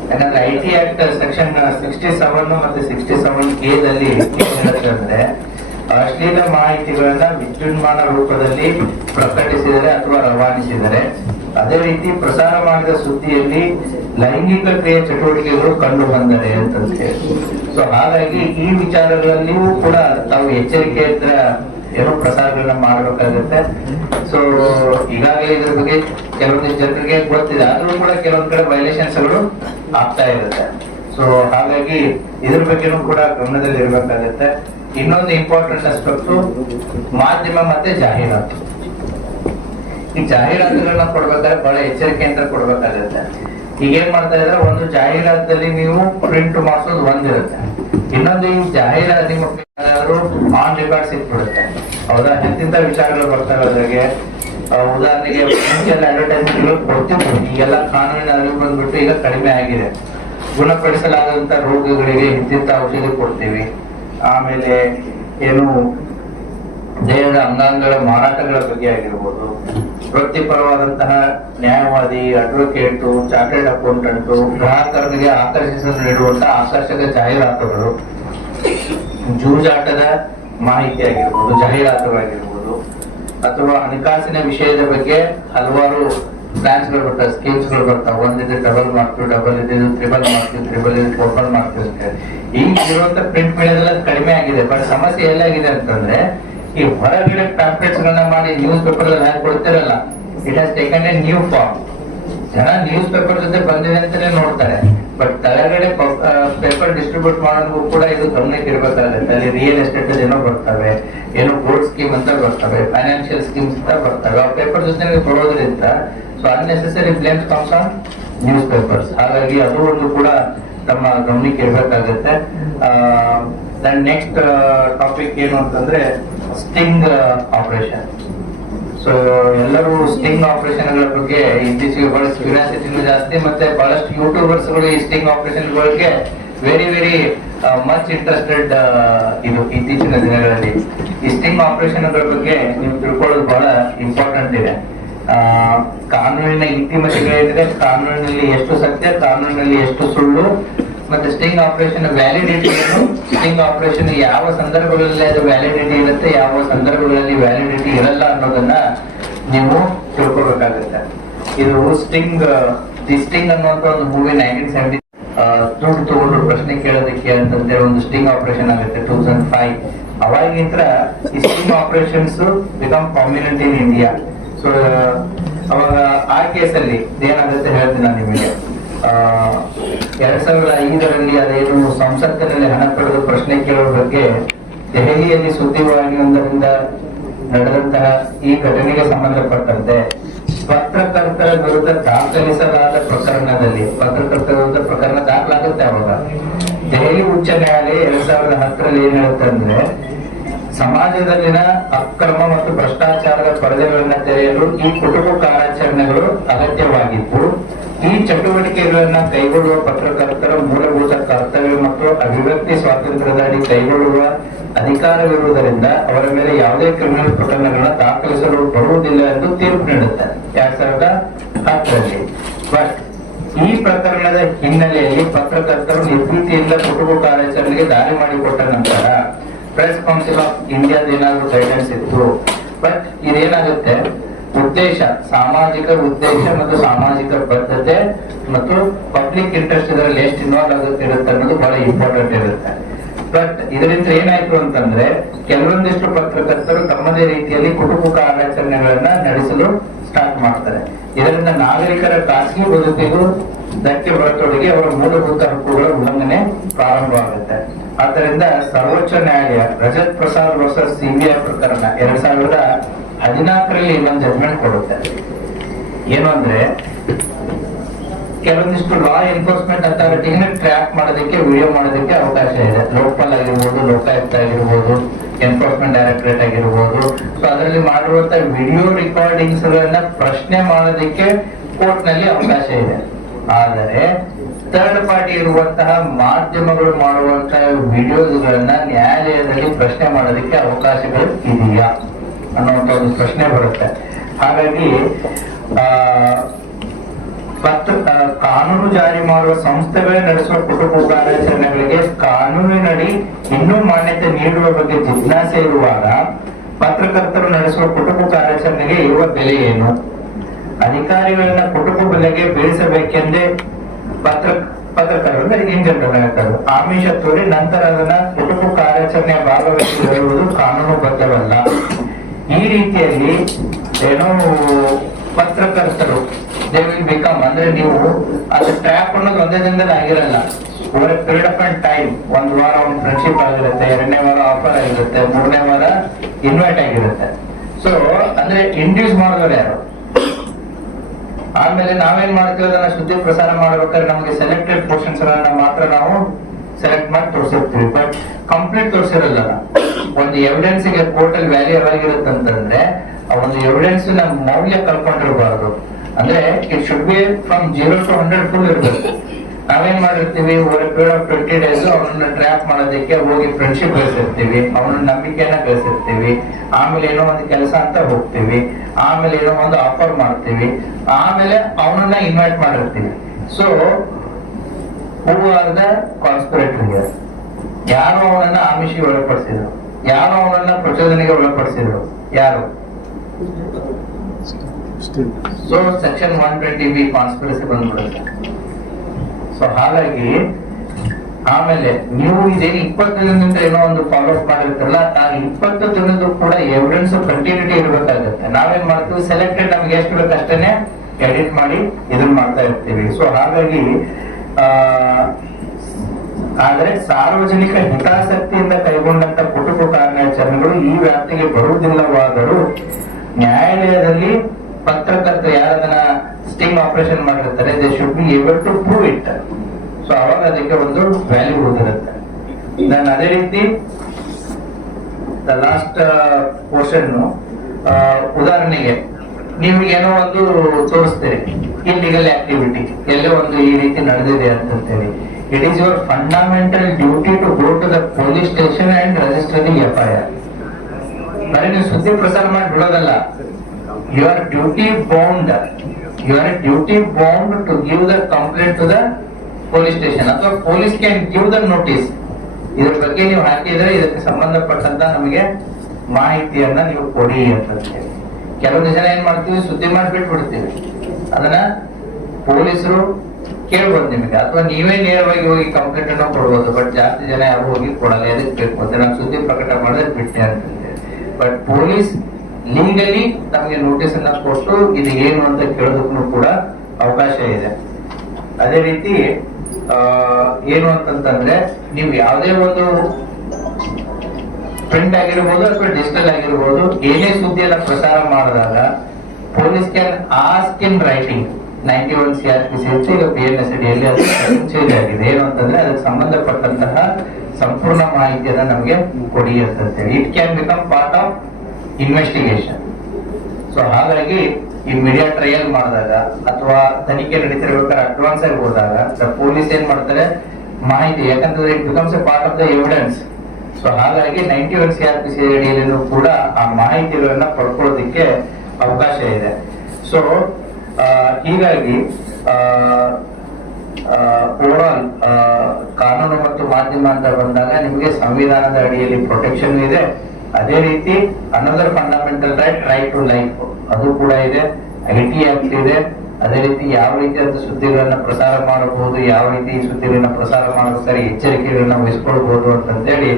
ಯಾಕಂದ್ರೆ IT ಆಕ್ಟ್ ಸೆಕ್ಷನ್ 67 ಮತ್ತೆ 67A ದಲ್ಲಿ ಏನಿರುತ್ತೆ, ಅಶ್ಲೀಲ ಮಾಹಿತಿಗಳನ್ನ ವಿದ್ಯುನ್ಮಾನ ರೂಪದಲ್ಲಿ ಪ್ರಕಟಿಸಿದರೆ ಅಥವಾ ರವಾನಿಸಿದರೆ, ಅದೇ ರೀತಿ ಪ್ರಸಾರ ಮಾಡಿದ ಸುದ್ದಿಯಲ್ಲಿ ಲೈಂಗಿಕ ಕ್ರಿಯೆ ಚಟುವಟಿಕೆಗಳು ಕಂಡು ಬಂದರೆ ಅಂತಂದ್ರೆ. ಸೊ ಹಾಗಾಗಿ ಈ ವಿಚಾರಗಳಲ್ಲಿಯೂ ಕೂಡ ತಾವು ಎಚ್ಚರಿಕೆಯಿಂದ ಏನೋ ಪ್ರಸಾರಗಳನ್ನ ಮಾಡಬೇಕಾಗುತ್ತೆ. ಸೊ ಈಗಾಗಲೇ ಇದ್ರ ಬಗ್ಗೆ ಕೆಲವೊಂದಿಷ್ಟು ಜನರಿಗೆ ಗೊತ್ತಿದೆ, ಆದ್ರೂ ಕೂಡ ಕೆಲವೊಂದ್ ಕಡೆ ವೈಲೇಷನ್ಸ್ ಗಳು ಆಗ್ತಾ ಇರುತ್ತೆ. ಸೊ ಹಾಗಾಗಿ ಇದ್ರ ಬಗ್ಗೆನೂ ಕೂಡ ಗಮನದಲ್ಲಿ ಇರ್ಬೇಕಾಗತ್ತೆ. ಇನ್ನೊಂದು ಇಂಪಾರ್ಟೆಂಟ್ ಆಸ್ಪೆಕ್ಟ್ ಮಾಧ್ಯಮ ಮತ್ತೆ ಜಾಹೀರಾತು. ಈ ಜಾಹೀರಾತುಗಳನ್ನ ಕೊಡ್ಬೇಕಾದ್ರೆ ಬಹಳ ಎಚ್ಚರಿಕೆಯಿಂದ ಕೊಡ್ಬೇಕಾಗತ್ತೆ. ಈಗ ಏನ್ ಮಾಡ್ತಾ ಇದ್ರೆ, ಒಂದು ಜಾಹೀರಾತಲ್ಲಿ ನೀವು ಪ್ರಿಂಟ್ ಮಾಡಿಸೋದು ಒಂದಿರುತ್ತೆ, ಇನ್ನೊಂದು ಈ ಜಾಹೀರಾತು ನಿಮ್ಗೆ ಆನ್ ರೆಕಾರ್ಡ್ ಸಿಕ್ಬಿಡುತ್ತೆ. ಹೌದಾ? ಎಂತಿಂತ ವಿಚಾರಗಳು ಬರ್ತಾರೆ ಅದ್ರಾಗೆ. ಉದಾಹರಣೆಗೆ ಅಡ್ವರ್ಟೈಸ್ಮೆಂಟ್ ಕೊಡ್ತೀವಿ, ಈಗೆಲ್ಲ ಕಾನೂನಿನ ಅರಿವು ಬಂದ್ಬಿಟ್ಟು ಈಗ ಕಡಿಮೆ ಆಗಿದೆ. ಗುಣಪಡಿಸಲಾದಂತ ರೋಗಗಳಿಗೆ ಇಂತಿಂತ ಔಷಧಿ ಕೊಡ್ತೀವಿ. ಆಮೇಲೆ ಏನು ದೇಹದ ಅಂಗಾಂಗಗಳ ಮಾರಾಟಗಳ ಬಗ್ಗೆ ಆಗಿರ್ಬೋದು, ವೃತ್ತಿಪರವಾದಂತಹ ನ್ಯಾಯವಾದಿ, ಅಡ್ವೊಕೇಟು, ಚಾರ್ಟೆಡ್ ಅಕೌಂಟೆಂಟು, ಗ್ರಾಹಕರಿಗೆ ಆಕರ್ಷಿಸಲು ನೀಡುವಂತಹ ಆಕರ್ಷಕ ಜಾಹೀರಾತುಗಳು, ಜೂಜಾಟದ ಮಾಹಿತಿ ಆಗಿರ್ಬೋದು, ಜಾಹೀರಾತುಗಳಾಗಿರ್ಬೋದು, ಅಥವಾ ಹಣಕಾಸಿನ ವಿಷಯದ ಬಗ್ಗೆ ಹಲವಾರು ಪ್ಲಾನ್ಸ್ ಗಳು ಬರ್ತಾವೆ, ಸ್ಕೀಮ್ಸ್ ಗಳು ಬರ್ತಾವೆ. ಒಂದಿದ್ರೆ ಡಬಲ್ ಮಾಡ್ತೀವಿ, ಡಬಲ್ ಇದ್ದು ತ್ರಿಬಲ್ ಮಾಡ್ತೀವಿ, ತ್ರಿಬಲ್ ಇದು ಫೋರ್ಬಲ್ ಮಾಡ್ತೀವಿ ಅಂತ ಹೇಳಿ. ಈಗ ಇರುವಂತ ಪ್ರಿಂಟ್ ಮೀಡಿಯಾದೆಲ್ಲ ಕಡಿಮೆ ಆಗಿದೆ. ಬಟ್ ಸಮಸ್ಯೆ ಎಲ್ಲಾಗಿದೆ ಅಂತಂದ್ರೆ, ಈ ಹೊರಗಡೆ ಪ್ಯಾಂಪ್ಲೆಟ್ಸ್ ಗಳನ್ನ ಮಾಡಿ ನ್ಯೂಸ್ ಪೇಪರ್ ಹಾಕಿ ಕೊಡ್ತಿರಲ್ಲ, it has taken a new form. ಜನ ನ್ಯೂಸ್ ಪೇಪರ್ ಜೊತೆ ಬಂದಿದೆ ಅಂತಾನೆ ನೋಡ್ತಾರೆ, ಬಟ್ ಕೆಳಗಡೆ ಪೇಪರ್ ಡಿಸ್ಟ್ರಿಬ್ಯೂಟ್ ಮಾಡೋದು ಕೂಡ ಇದು ಗಮನಕ್ಕೆ ಇರ್ಬೇಕಾಗುತ್ತೆ. ಅಲ್ಲಿ ರಿಯಲ್ ಎಸ್ಟೇಟ್ ಏನೋ ಬರ್ತವೆ, ಏನೋ ಬೋರ್ಡ್ ಸ್ಕೀಮ್ ಅಂತ ಬರ್ತವೆ, ಫೈನಾನ್ಷಿಯಲ್ ಸ್ಕೀಮ್ಸ್ ಅಂತ ಬರ್ತವೆ. ಆ ಪೇಪರ್ ಜೊತೆ ಬರೋದ್ರಿಂದ so unnecessary blames comes on news papers. ಹಾಗಾಗಿ ಅದು ಒಂದು ಕೂಡ ನಮ್ಮ ಗಮನಕ್ಕೆ ಇರ್ಬೇಕಾಗುತ್ತೆ. ನೆಕ್ಸ್ಟ್ ಟಾಪಿಕ್ ಏನು ಅಂತಂದ್ರೆ ಸ್ಟಿಂಗ್ ಆಪರೇಷನ್. ಸೊ ಎಲ್ಲರೂ ಸ್ಟಿಂಗ್ ಆಪರೇಷನ್ ಗಳ ಬಗ್ಗೆ ಇತ್ತೀಚೆಗೆ ಬಹಳ ಕ್ಯೂರಿಯಾಸಿಟಿ ಜಾಸ್ತಿ, ಮತ್ತೆ ಬಹಳಷ್ಟು ಯೂಟ್ಯೂಬರ್ಸ್ ಗಳು ಈ ಸ್ಟಿಂಗ್ ಆಪರೇಷನ್ ಗಳಿಗೆ ವೆರಿ ಮಚ್ ಇಂಟ್ರೆಸ್ಟೆಡ್. ಇದು ಇತ್ತೀಚಿನ ದಿನಗಳಲ್ಲಿ ಈ ಸ್ಟಿಂಗ್ ಆಪರೇಷನ್ ಗಳ ಬಗ್ಗೆ ನೀವು ತಿಳ್ಕೊಳ್ಳೋದು ಬಹಳ ಇಂಪಾರ್ಟೆಂಟ್ ಇದೆ. ಕಾನೂನಿನ ಇತಿಮಿತಿಗಳಿದೆ, ಕಾನೂನಿನಲ್ಲಿ ಎಷ್ಟು ಸತ್ಯ, ಕಾನೂನಿನಲ್ಲಿ ಎಷ್ಟು ಸುಳ್ಳು, ಮತ್ತೆ ಸ್ಟಿಂಗ್ ಆಪರೇಷನ್ ವ್ಯಾಲಿಡಿಟಿ ಏನು, ಸ್ಟಿಂಗ್ ಆಪರೇಷನ್ ಯಾವ ಸಂದರ್ಭಗಳಲ್ಲಿ ಅದು ವ್ಯಾಲಿಡಿಟಿ ಇರುತ್ತೆ, ಯಾವ ಸಂದರ್ಭಗಳಲ್ಲಿ ವ್ಯಾಲಿಡಿಟಿ ಇರಲ್ಲ ಅನ್ನೋದನ್ನ ನೀವು ತಿಳ್ಕೊಬೇಕಾಗುತ್ತೆ. ಇದು ದಿ ಸ್ಟಿಂಗ್ ಅನ್ನುವಂತ ಒಂದು ಮೂವಿ 1970 ದುಡ್ಡು ತಗೊಂಡು ಪ್ರಶ್ನೆ ಕೇಳೋದಕ್ಕೆ ಅಂತಂದ್ರೆ ಒಂದು ಸ್ಟಿಂಗ್ ಆಪರೇಷನ್ ಆಗುತ್ತೆ 2005. ಅವಾಗಿಂತ ಈ sting operations become prominent in India. So ಅವಾಗ ಆ ಕೇಸಲ್ಲಿ ಏನಾಗುತ್ತೆ ಹೇಳ್ತೀನಿ ನಾನು ನಿಮಗೆ. 2005ರಲ್ಲಿ ಅದೇನು ಸಂಸತ್ತಿನಲ್ಲಿ ಹಣ ಪಡೆದು ಪ್ರಶ್ನೆ ಕೇಳುವ ಬಗ್ಗೆ ದೆಹಲಿಯಲ್ಲಿ ಸುದ್ದಿವಾಹಿನಿಯೊಂದರಿಂದ ನಡೆದಂತಹ ಈ ಘಟನೆಗೆ ಸಂಬಂಧಪಟ್ಟಂತೆ ಪತ್ರಕರ್ತರ ವಿರುದ್ಧ ದಾಖಲಿಸಲಾದ ಪ್ರಕರಣದಲ್ಲಿ, ಪತ್ರಕರ್ತರ ವಿರುದ್ಧ ಪ್ರಕರಣ ದಾಖಲಾಗುತ್ತೆ. ಅವಾಗ ದೆಹಲಿ ಉಚ್ಚ ನ್ಯಾಯಾಲಯ 2010ರಲ್ಲಿ ಏನ್ ಹೇಳುತ್ತೆ ಅಂದ್ರೆ, ಸಮಾಜದಲ್ಲಿನ ಅಕ್ರಮ ಮತ್ತು ಭ್ರಷ್ಟಾಚಾರದ ಪರದೆಗಳನ್ನ ತೆರೆಯಲು ಈ ಕುಟುಂಬ ಕಾರ್ಯಾಚರಣೆಗಳು ಅಗತ್ಯವಾಗಿದ್ದು, ಈ ಚಟುವಟಿಕೆಗಳನ್ನ ಕೈಗೊಳ್ಳುವ ಪತ್ರಕರ್ತರ ಮೂಲಭೂತ ಕರ್ತವ್ಯ ಮತ್ತು ಅಭಿವ್ಯಕ್ತಿ ಸ್ವಾತಂತ್ರ್ಯದ ಅಡಿ ಕೈಗೊಳ್ಳುವ ಅಧಿಕಾರವಿರುವುದರಿಂದ ಅವರ ಮೇಲೆ ಯಾವುದೇ ಕ್ರಿಮಿನಲ್ ಪ್ರಕರಣಗಳನ್ನ ದಾಖಲಿಸಲು ಬರುವುದಿಲ್ಲ ಎಂದು ತೀರ್ಪು ನೀಡುತ್ತೆ 2010ರಲ್ಲಿ. ಬಟ್ ಈ ಪ್ರಕರಣದ ಹಿನ್ನೆಲೆಯಲ್ಲಿ ಪತ್ರಕರ್ತರು ನಿರ್ಭೀತಿಯಿಂದ ಕುಟುಂಬ ಕಾರ್ಯಾಚರಣೆಗೆ ದಾರಿ ಮಾಡಿಕೊಟ್ಟ ನಂತರ ಪ್ರೆಸ್ ಕೌನ್ಸಿಲ್ ಆಫ್ ಇಂಡಿಯಾದ ಏನಾದ್ರು ಗೈಡೆನ್ಸ್ ಇತ್ತು. ಬಟ್ ಇದೇನಾಗುತ್ತೆ, ಉದ್ದೇಶ, ಸಾಮಾಜಿಕ ಉದ್ದೇಶ ಮತ್ತು ಸಾಮಾಜಿಕ ಬದ್ಧತೆ ಮತ್ತು ಪಬ್ಲಿಕ್ ಇಂಟ್ರೆಸ್ಟ್ ಇದರಲ್ಲಿ ಎಷ್ಟು ಇನ್ವಾಲ್ವ್ ಇರುತ್ತೆ ಅನ್ನೋದು ಬಹಳ ಇಂಪಾರ್ಟೆಂಟ್ ಇರುತ್ತೆ. ಬಟ್ ಇದರಿಂದ ಏನಾಯ್ತು ಅಂತಂದ್ರೆ, ಕೆಲವೊಂದಿಷ್ಟು ಪತ್ರಕರ್ತರು ತಮ್ಮದೇ ರೀತಿಯಲ್ಲಿ ಕುಟುಂಬ ಕಾರ್ಯಾಚರಣೆಗಳನ್ನ ನಡೆಸಲು ಸ್ಟಾರ್ಟ್ ಮಾಡ್ತಾರೆ. ಇದರಿಂದ ನಾಗರಿಕರ ಖಾಸಗಿ ಬದುಕಿಗೂ ಧಕ್ಕೆ ಬರತೊಡಗಿ ಅವರ ಮೂಲಭೂತ ಹಕ್ಕುಗಳ ಉಲ್ಲಂಘನೆ ಪ್ರಾರಂಭವಾಗುತ್ತೆ. ಆದ್ದರಿಂದ ಸರ್ವೋಚ್ಚ ನ್ಯಾಯಾಲಯ ರಜತ್ ಪ್ರಸಾದ್ ವರ್ಸಸ್ ಸಿಬಿಐ ಪ್ರಕರಣ 2014ರಲ್ಲಿ ಒಂದು ಜಡ್ಜ್ಮೆಂಟ್ ಕೊಡುತ್ತೆ. ಏನು ಅಂದ್ರೆ, ಕೆಲವೊಂದಿಷ್ಟು ಲಾ ಎನ್ಫೋರ್ಸ್ಮೆಂಟ್ ಅಥಾರಿಟಿಗೆ ಟ್ರ್ಯಾಕ್ ಮಾಡೋದಕ್ಕೆ, ವಿಡಿಯೋ ಮಾಡೋದಕ್ಕೆ ಅವಕಾಶ ಇದೆ. ಲೋಕಪಾಲ್ ಆಗಿರ್ಬೋದು, ಲೋಕಾಯುಕ್ತ ಆಗಿರ್ಬೋದು, ಎನ್ಫೋರ್ಸ್ಮೆಂಟ್ ಡೈರೆಕ್ಟರೇಟ್ ಆಗಿರ್ಬೋದು. ಸೊ ಅದರಲ್ಲಿ ಮಾಡಿರುವಂತಹ ವಿಡಿಯೋ ರೆಕಾರ್ಡಿಂಗ್ಸ್ ಗಳನ್ನ ಪ್ರಶ್ನೆ ಮಾಡೋದಕ್ಕೆ ಕೋರ್ಟ್ ನಲ್ಲಿ ಅವಕಾಶ ಇದೆ. ಆದರೆ ಥರ್ಡ್ ಪಾರ್ಟಿ ಇರುವಂತಹ ಮಾಧ್ಯಮಗಳು ಮಾಡುವಂತಹ ವಿಡಿಯೋಸ್ ಗಳನ್ನ ನ್ಯಾಯಾಲಯದಲ್ಲಿ ಪ್ರಶ್ನೆ ಮಾಡೋದಕ್ಕೆ ಅವಕಾಶಗಳು ಇದೆಯಾ ಅನ್ನುವಂತ ಒಂದು ಪ್ರಶ್ನೆ ಬರುತ್ತೆ. ಹಾಗಾಗಿ ಕಾನೂನು ಜಾರಿ ಮಾಡುವ ಸಂಸ್ಥೆಗಳೇ ನಡೆಸುವ ಕುಟುಂಬ ಕಾರ್ಯಾಚರಣೆಗಳಿಗೆ ಕಾನೂನಿನಡಿ ಇನ್ನೂ ಮಾನ್ಯತೆ ನೀಡುವ ಬಗ್ಗೆ ಜಿಜ್ಞಾಸೆ ಇರುವಾಗ ಪತ್ರಕರ್ತರು ನಡೆಸುವ ಕುಟುಂಬ ಕಾರ್ಯಾಚರಣೆಗೆ ಇರುವ ಬೆಲೆ ಏನು? ಅಧಿಕಾರಿಗಳನ್ನ ಕುಟುಂಬ ಬೆಲೆಗೆ ಬೀಳಿಸಬೇಕೆಂದೇ ಪತ್ರಕರ್ತರು ಇನ್ ಜನರಲ್ ಹೇಳ್ತಾರೆ ಆಮಿಷ ತೋರಿ ನಂತರ ಅದನ್ನ ಕುಟುಂಬ ಕಾರ್ಯಾಚರಣೆಯ ಭಾಗವಹಿಸಿರುವುದು ಕಾನೂನುಬದ್ಧವಲ್ಲ. ಈ ರೀತಿಯಲ್ಲಿ ಏನೋ ಪತ್ರಕರ್ತರು ದೇ ವಿಲ್ ಬಿಕಮ್ ಅಂದ್ರೆ ನೀವು ಅದು ಟ್ರ್ಯಾಪ್ ಅನ್ನೋದು ಒಂದೇ ದಿನದಲ್ಲಿ ಆಗಿರಲ್ಲ. Over A period of time, ಒಂದ್ ವಾರ ಒಂದು ಫ್ರೆಂಡ್ಶಿಪ್ ಆಗಿರುತ್ತೆ, 2ನೇ ವಾರ ಆಫರ್ ಆಗಿರುತ್ತೆ, 3ನೇ ವಾರ ಇನ್ವೈಟ್ ಆಗಿರುತ್ತೆ. ಸೊ ಅಂದ್ರೆ ಇಂಡ್ಯೂಸ್ ಮಾಡಿದವರು ಯಾರು? ಆಮೇಲೆ ನಾವೇನ್ ಮಾಡ್ತೀವಿ ಅದನ್ನ ಸುದ್ದಿ ಪ್ರಸಾರ ಮಾಡ್ಬೇಕಾದ್ರೆ ನಮಗೆ ಸೆಲೆಕ್ಟೆಡ್ ಪೋರ್ಷನ್ಸ್ ಮಾತ್ರ ನಾವು ಸೆಲೆಕ್ಟ್ ಮಾಡಿ ತೋರಿಸಿರ್ತೀವಿ, ಬಟ್ ಕಂಪ್ಲೀಟ್ ತೋರಿಸಿರಲ್ಲ. ಒಂದು ಎವಿಡೆನ್ಸ್ ಗೆ ಕೋರ್ಟ್ ಅಲ್ಲಿ ವ್ಯಾಲ್ಯೂ ಯಾವಾಗಿರುತ್ತೆ ಅಂತಂದ್ರೆ ಆ ಒಂದು ಎವಿಡೆನ್ಸ್ ನ ಮೌಲ್ಯ ಕಳ್ಕೊಂಡಿರಬಾರ್ದು. ಅಂದ್ರೆ it should be from 0 to 100 full ಇರ್ಬೇಕು. ನಾವೇನ್ ಮಾಡಿರ್ತೀವಿ, over A period of 20 days ಅವನನ್ನ ಟ್ರ್ಯಾಪ್ ಮಾಡೋದಕ್ಕೆ ಹೋಗಿ ಫ್ರೆಂಡ್ಶಿಪ್ ಬೆಳೆಸಿರ್ತೀವಿ, ಅವನ ನಂಬಿಕೆಯನ್ನ ಬೆಳೆಸಿರ್ತೀವಿ, ಆಮೇಲೆ ಏನೋ ಒಂದು ಕೆಲಸ ಅಂತ ಹೋಗ್ತೀವಿ, ಆಮೇಲೆ ಏನೋ ಒಂದು ಆಫರ್ ಮಾಡ್ತೀವಿ, ಆಮೇಲೆ ಅವನನ್ನ ಇನ್ವೈಟ್ ಮಾಡಿರ್ತೀವಿ. So who are the conspirator? ಯಾರು ಅವನನ್ನ ಆಮಿಷಿಗೆ ಒಳಪಡಿಸಿದ್ರು? ಯಾರು ಅವನನ್ನ ಪ್ರಚೋದನೆಗೆ ಒಳಪಡಿಸಿದ್ರು? ಯಾರು? ಸೊ ಸೆಕ್ಷನ್ 120B ಕಾನ್ಸ್ಪಿರಸಿ ಬಂದ್ಬಿಡುತ್ತೆ. ಸೊ ಹಾಗಾಗಿ ಆಮೇಲೆ ನೀವು ಇದೇನು 20 ದಿನದಿಂದ ಏನೋ ಒಂದು ಫಾಲೋ ಅಪ್ ಮಾಡಿರ್ತಾರಲ್ಲ, ಆ 20 ದಿನದ್ದು ಕೂಡ ಎವಿಡೆನ್ಸ್ ಕಂಟಿನ್ಯೂಟಿ ಇರಬೇಕಾಗುತ್ತೆ. ನಾವೇನ್ ಮಾಡ್ತೀವಿ, ಸೆಲೆಕ್ಟೆಡ್ ನಮ್ಗೆ ಎಷ್ಟು ಬೇಕು ಅಷ್ಟೇನೆ ಎಡಿಟ್ ಮಾಡಿ ಇದನ್ನ ಮಾಡ್ತಾ ಇರ್ತೀವಿ. ಸೊ ಹಾಗಾಗಿ ಆದ್ರೆ ಸಾರ್ವಜನಿಕ ಹಿತಾಸಕ್ತಿಯಿಂದ ಕೈಗೊಂಡಂತ ಕುಟುಂಬ ಕಾರ್ಯಾಚರಣೆಗಳು ಈ ವ್ಯಾಪ್ತಿಗೆ ಬರುವುದಿಲ್ಲವಾದರೂ ನ್ಯಾಯಾಲಯದಲ್ಲಿ ಪತ್ರಕರ್ತರು ಯಾರದನ್ನ ಸ್ಟಿಂಗ್ ಆಪರೇಷನ್ ಮಾಡಿರ್ತಾರೆ, they should be able to prove it. So ಅವಾಗ ಅದಕ್ಕೆ ಒಂದು ವ್ಯಾಲ್ಯೂ ಹೋಗಿರುತ್ತೆ. ನಾನು ಅದೇ ರೀತಿ ಲಾಸ್ಟ್ ಪೋರ್ಷನ್ ಉದಾಹರಣೆಗೆ ನೀವು ಏನೋ ಒಂದು ತೋರಿಸ್ತೀರಿ, ಇಲ್ಲಿಗಲ್ ಆಕ್ಟಿವಿಟಿ ಎಲ್ಲೋ ಒಂದು ಈ ರೀತಿ ನಡೆದಿದೆ ಅಂತೇಳಿ, it is your fundamental duty to go to the police station and register the FIR. ಬರೀ ನೀವು ಸುದ್ದಿ ಪ್ರಸಾರ ಮಾಡಿ ಬಿಡೋದಲ್ಲ, you are duty bound to give the complaint to the police station, ಅಥವಾ police can give the notice. ಇದ್ರ ಬಗ್ಗೆ ನೀವು ಹಾಕಿದ್ರೆ ಇದಕ್ಕೆ ಸಂಬಂಧಪಟ್ಟಂತ ನಮಗೆ ಮಾಹಿತಿಯನ್ನ ನೀವು ಕೊಡಿ ಅಂತ ಹೇಳಿ. ಕೆಲವೊಂದು ಜನ ಏನ್ ಮಾಡ್ತೀವಿ, ಸುದ್ದಿ ಮಾಡಿಬಿಟ್ಟು ಬಿಡ್ತೀವಿ, ಅದನ್ನ ಪೊಲೀಸರು ಕೇಳ್ಬೋದು ನಿಮಗೆ, ಅಥವಾ ನೀವೇ ನೇರವಾಗಿ ಹೋಗಿ ಕಂಪ್ಲೇಂಟ್ ಅನ್ನು ಕೊಡ್ಬೋದು. ಬಟ್ ಜಾಸ್ತಿ ಜನ ಯಾರು ಹೋಗಿ ಕೊಡಲ್ಲ, ಎದಕ್ಕೆ ಬೇಕು ಅಂತ, ನಾನು ಸುದ್ದಿ ಪ್ರಕಟ ಮಾಡಿದ್ರೆ ಬಿಟ್ಟೆ ಅಂತ. ಬಟ್ ಪೊಲೀಸ್ ಲೀಗಲಿ ನಮಗೆ ನೋಟಿಸ್ ಅನ್ನ ಕೊಟ್ಟು ಇದು ಏನು ಅಂತ ಕೇಳೋದಕ್ಕೂ ಕೂಡ ಅವಕಾಶ ಇದೆ. ಅದೇ ರೀತಿ ಏನು ಅಂತಂದ್ರೆ, ನೀವು ಯಾವುದೇ ಒಂದು ಪ್ರಿಂಟ್ ಆಗಿರ್ಬೋದು ಅಥವಾ ಡಿಜಿಟಲ್ ಆಗಿರ್ಬೋದು, ಏನೇ ಸುದ್ದಿಯನ್ನ ಪ್ರಸಾರ ಮಾಡಿದಾಗ police can ask in writing. 91 CRPC ಈಗ PNS ಅಡಿಯಲ್ಲಿ ಅದು ಚೇಂಜ್ ಆಗಿದೆ. ಏನು ಅಂತಂದ್ರೆ ಅದಕ್ಕೆ ಸಂಬಂಧಪಟ್ಟಂತಹ ಸಂಪೂರ್ಣ ಮಾಹಿತಿಯನ್ನ ನಮಗೆ ಕೊಡಿ ಅಂತ ಹೇಳಿ. It can become part of investigation. So ಹಾಗಾಗಿ ಈ ಮೀಡಿಯಾ ಟ್ರಯಲ್ ಮಾಡಿದಾಗ ಅಥವಾ ತನಿಖೆ ನಡೀತಿರ್ಬೇಕಾದ್ರೆ ಅಡ್ವಾನ್ಸ್ ಆಗಿ ಹೋದಾಗ ಪೊಲೀಸ್ ಏನ್ ಮಾಡ್ತಾರೆ, ಮಾಹಿತಿ, ಯಾಕಂದ್ರೆ it becomes A part of the evidence. So ಹಾಗಾಗಿ 91 CRPC ಅಡಿಯಲ್ಲೂ ಕೂಡ ಆ ಮಾಹಿತಿಗಳನ್ನ ಪಡ್ಕೊಳ್ಳೋದಕ್ಕೆ ಅವಕಾಶ ಇದೆ. ಸೊ ಹೀಗಾಗಿ ಓವರಾಲ್ ಕಾನೂನು ಮತ್ತು ಮಾಧ್ಯಮ ಅಂತ ಬಂದಾಗ ನಿಮಗೆ ಸಂವಿಧಾನದ ಅಡಿಯಲ್ಲಿ ಪ್ರೊಟೆಕ್ಷನ್ ಇದೆ. ಅದೇ ರೀತಿ another fundamental right to life ಅದು ಕೂಡ ಇದೆ. IT ಆಕ್ಟ್ ಇದೆ. ಅದೇ ರೀತಿ ಯಾವ ರೀತಿಯಾದ ಸುದ್ದಿಗಳನ್ನ ಪ್ರಸಾರ ಮಾಡಬಹುದು, ಯಾವ ರೀತಿ ಸುದ್ದಿಗಳನ್ನ ಪ್ರಸಾರ ಮಾಡಬೇಕಾದ್ರೆ ಎಚ್ಚರಿಕೆಗಳನ್ನ ವಹಿಸ್ಕೊಳ್ಬಹುದು ಅಂತೇಳಿ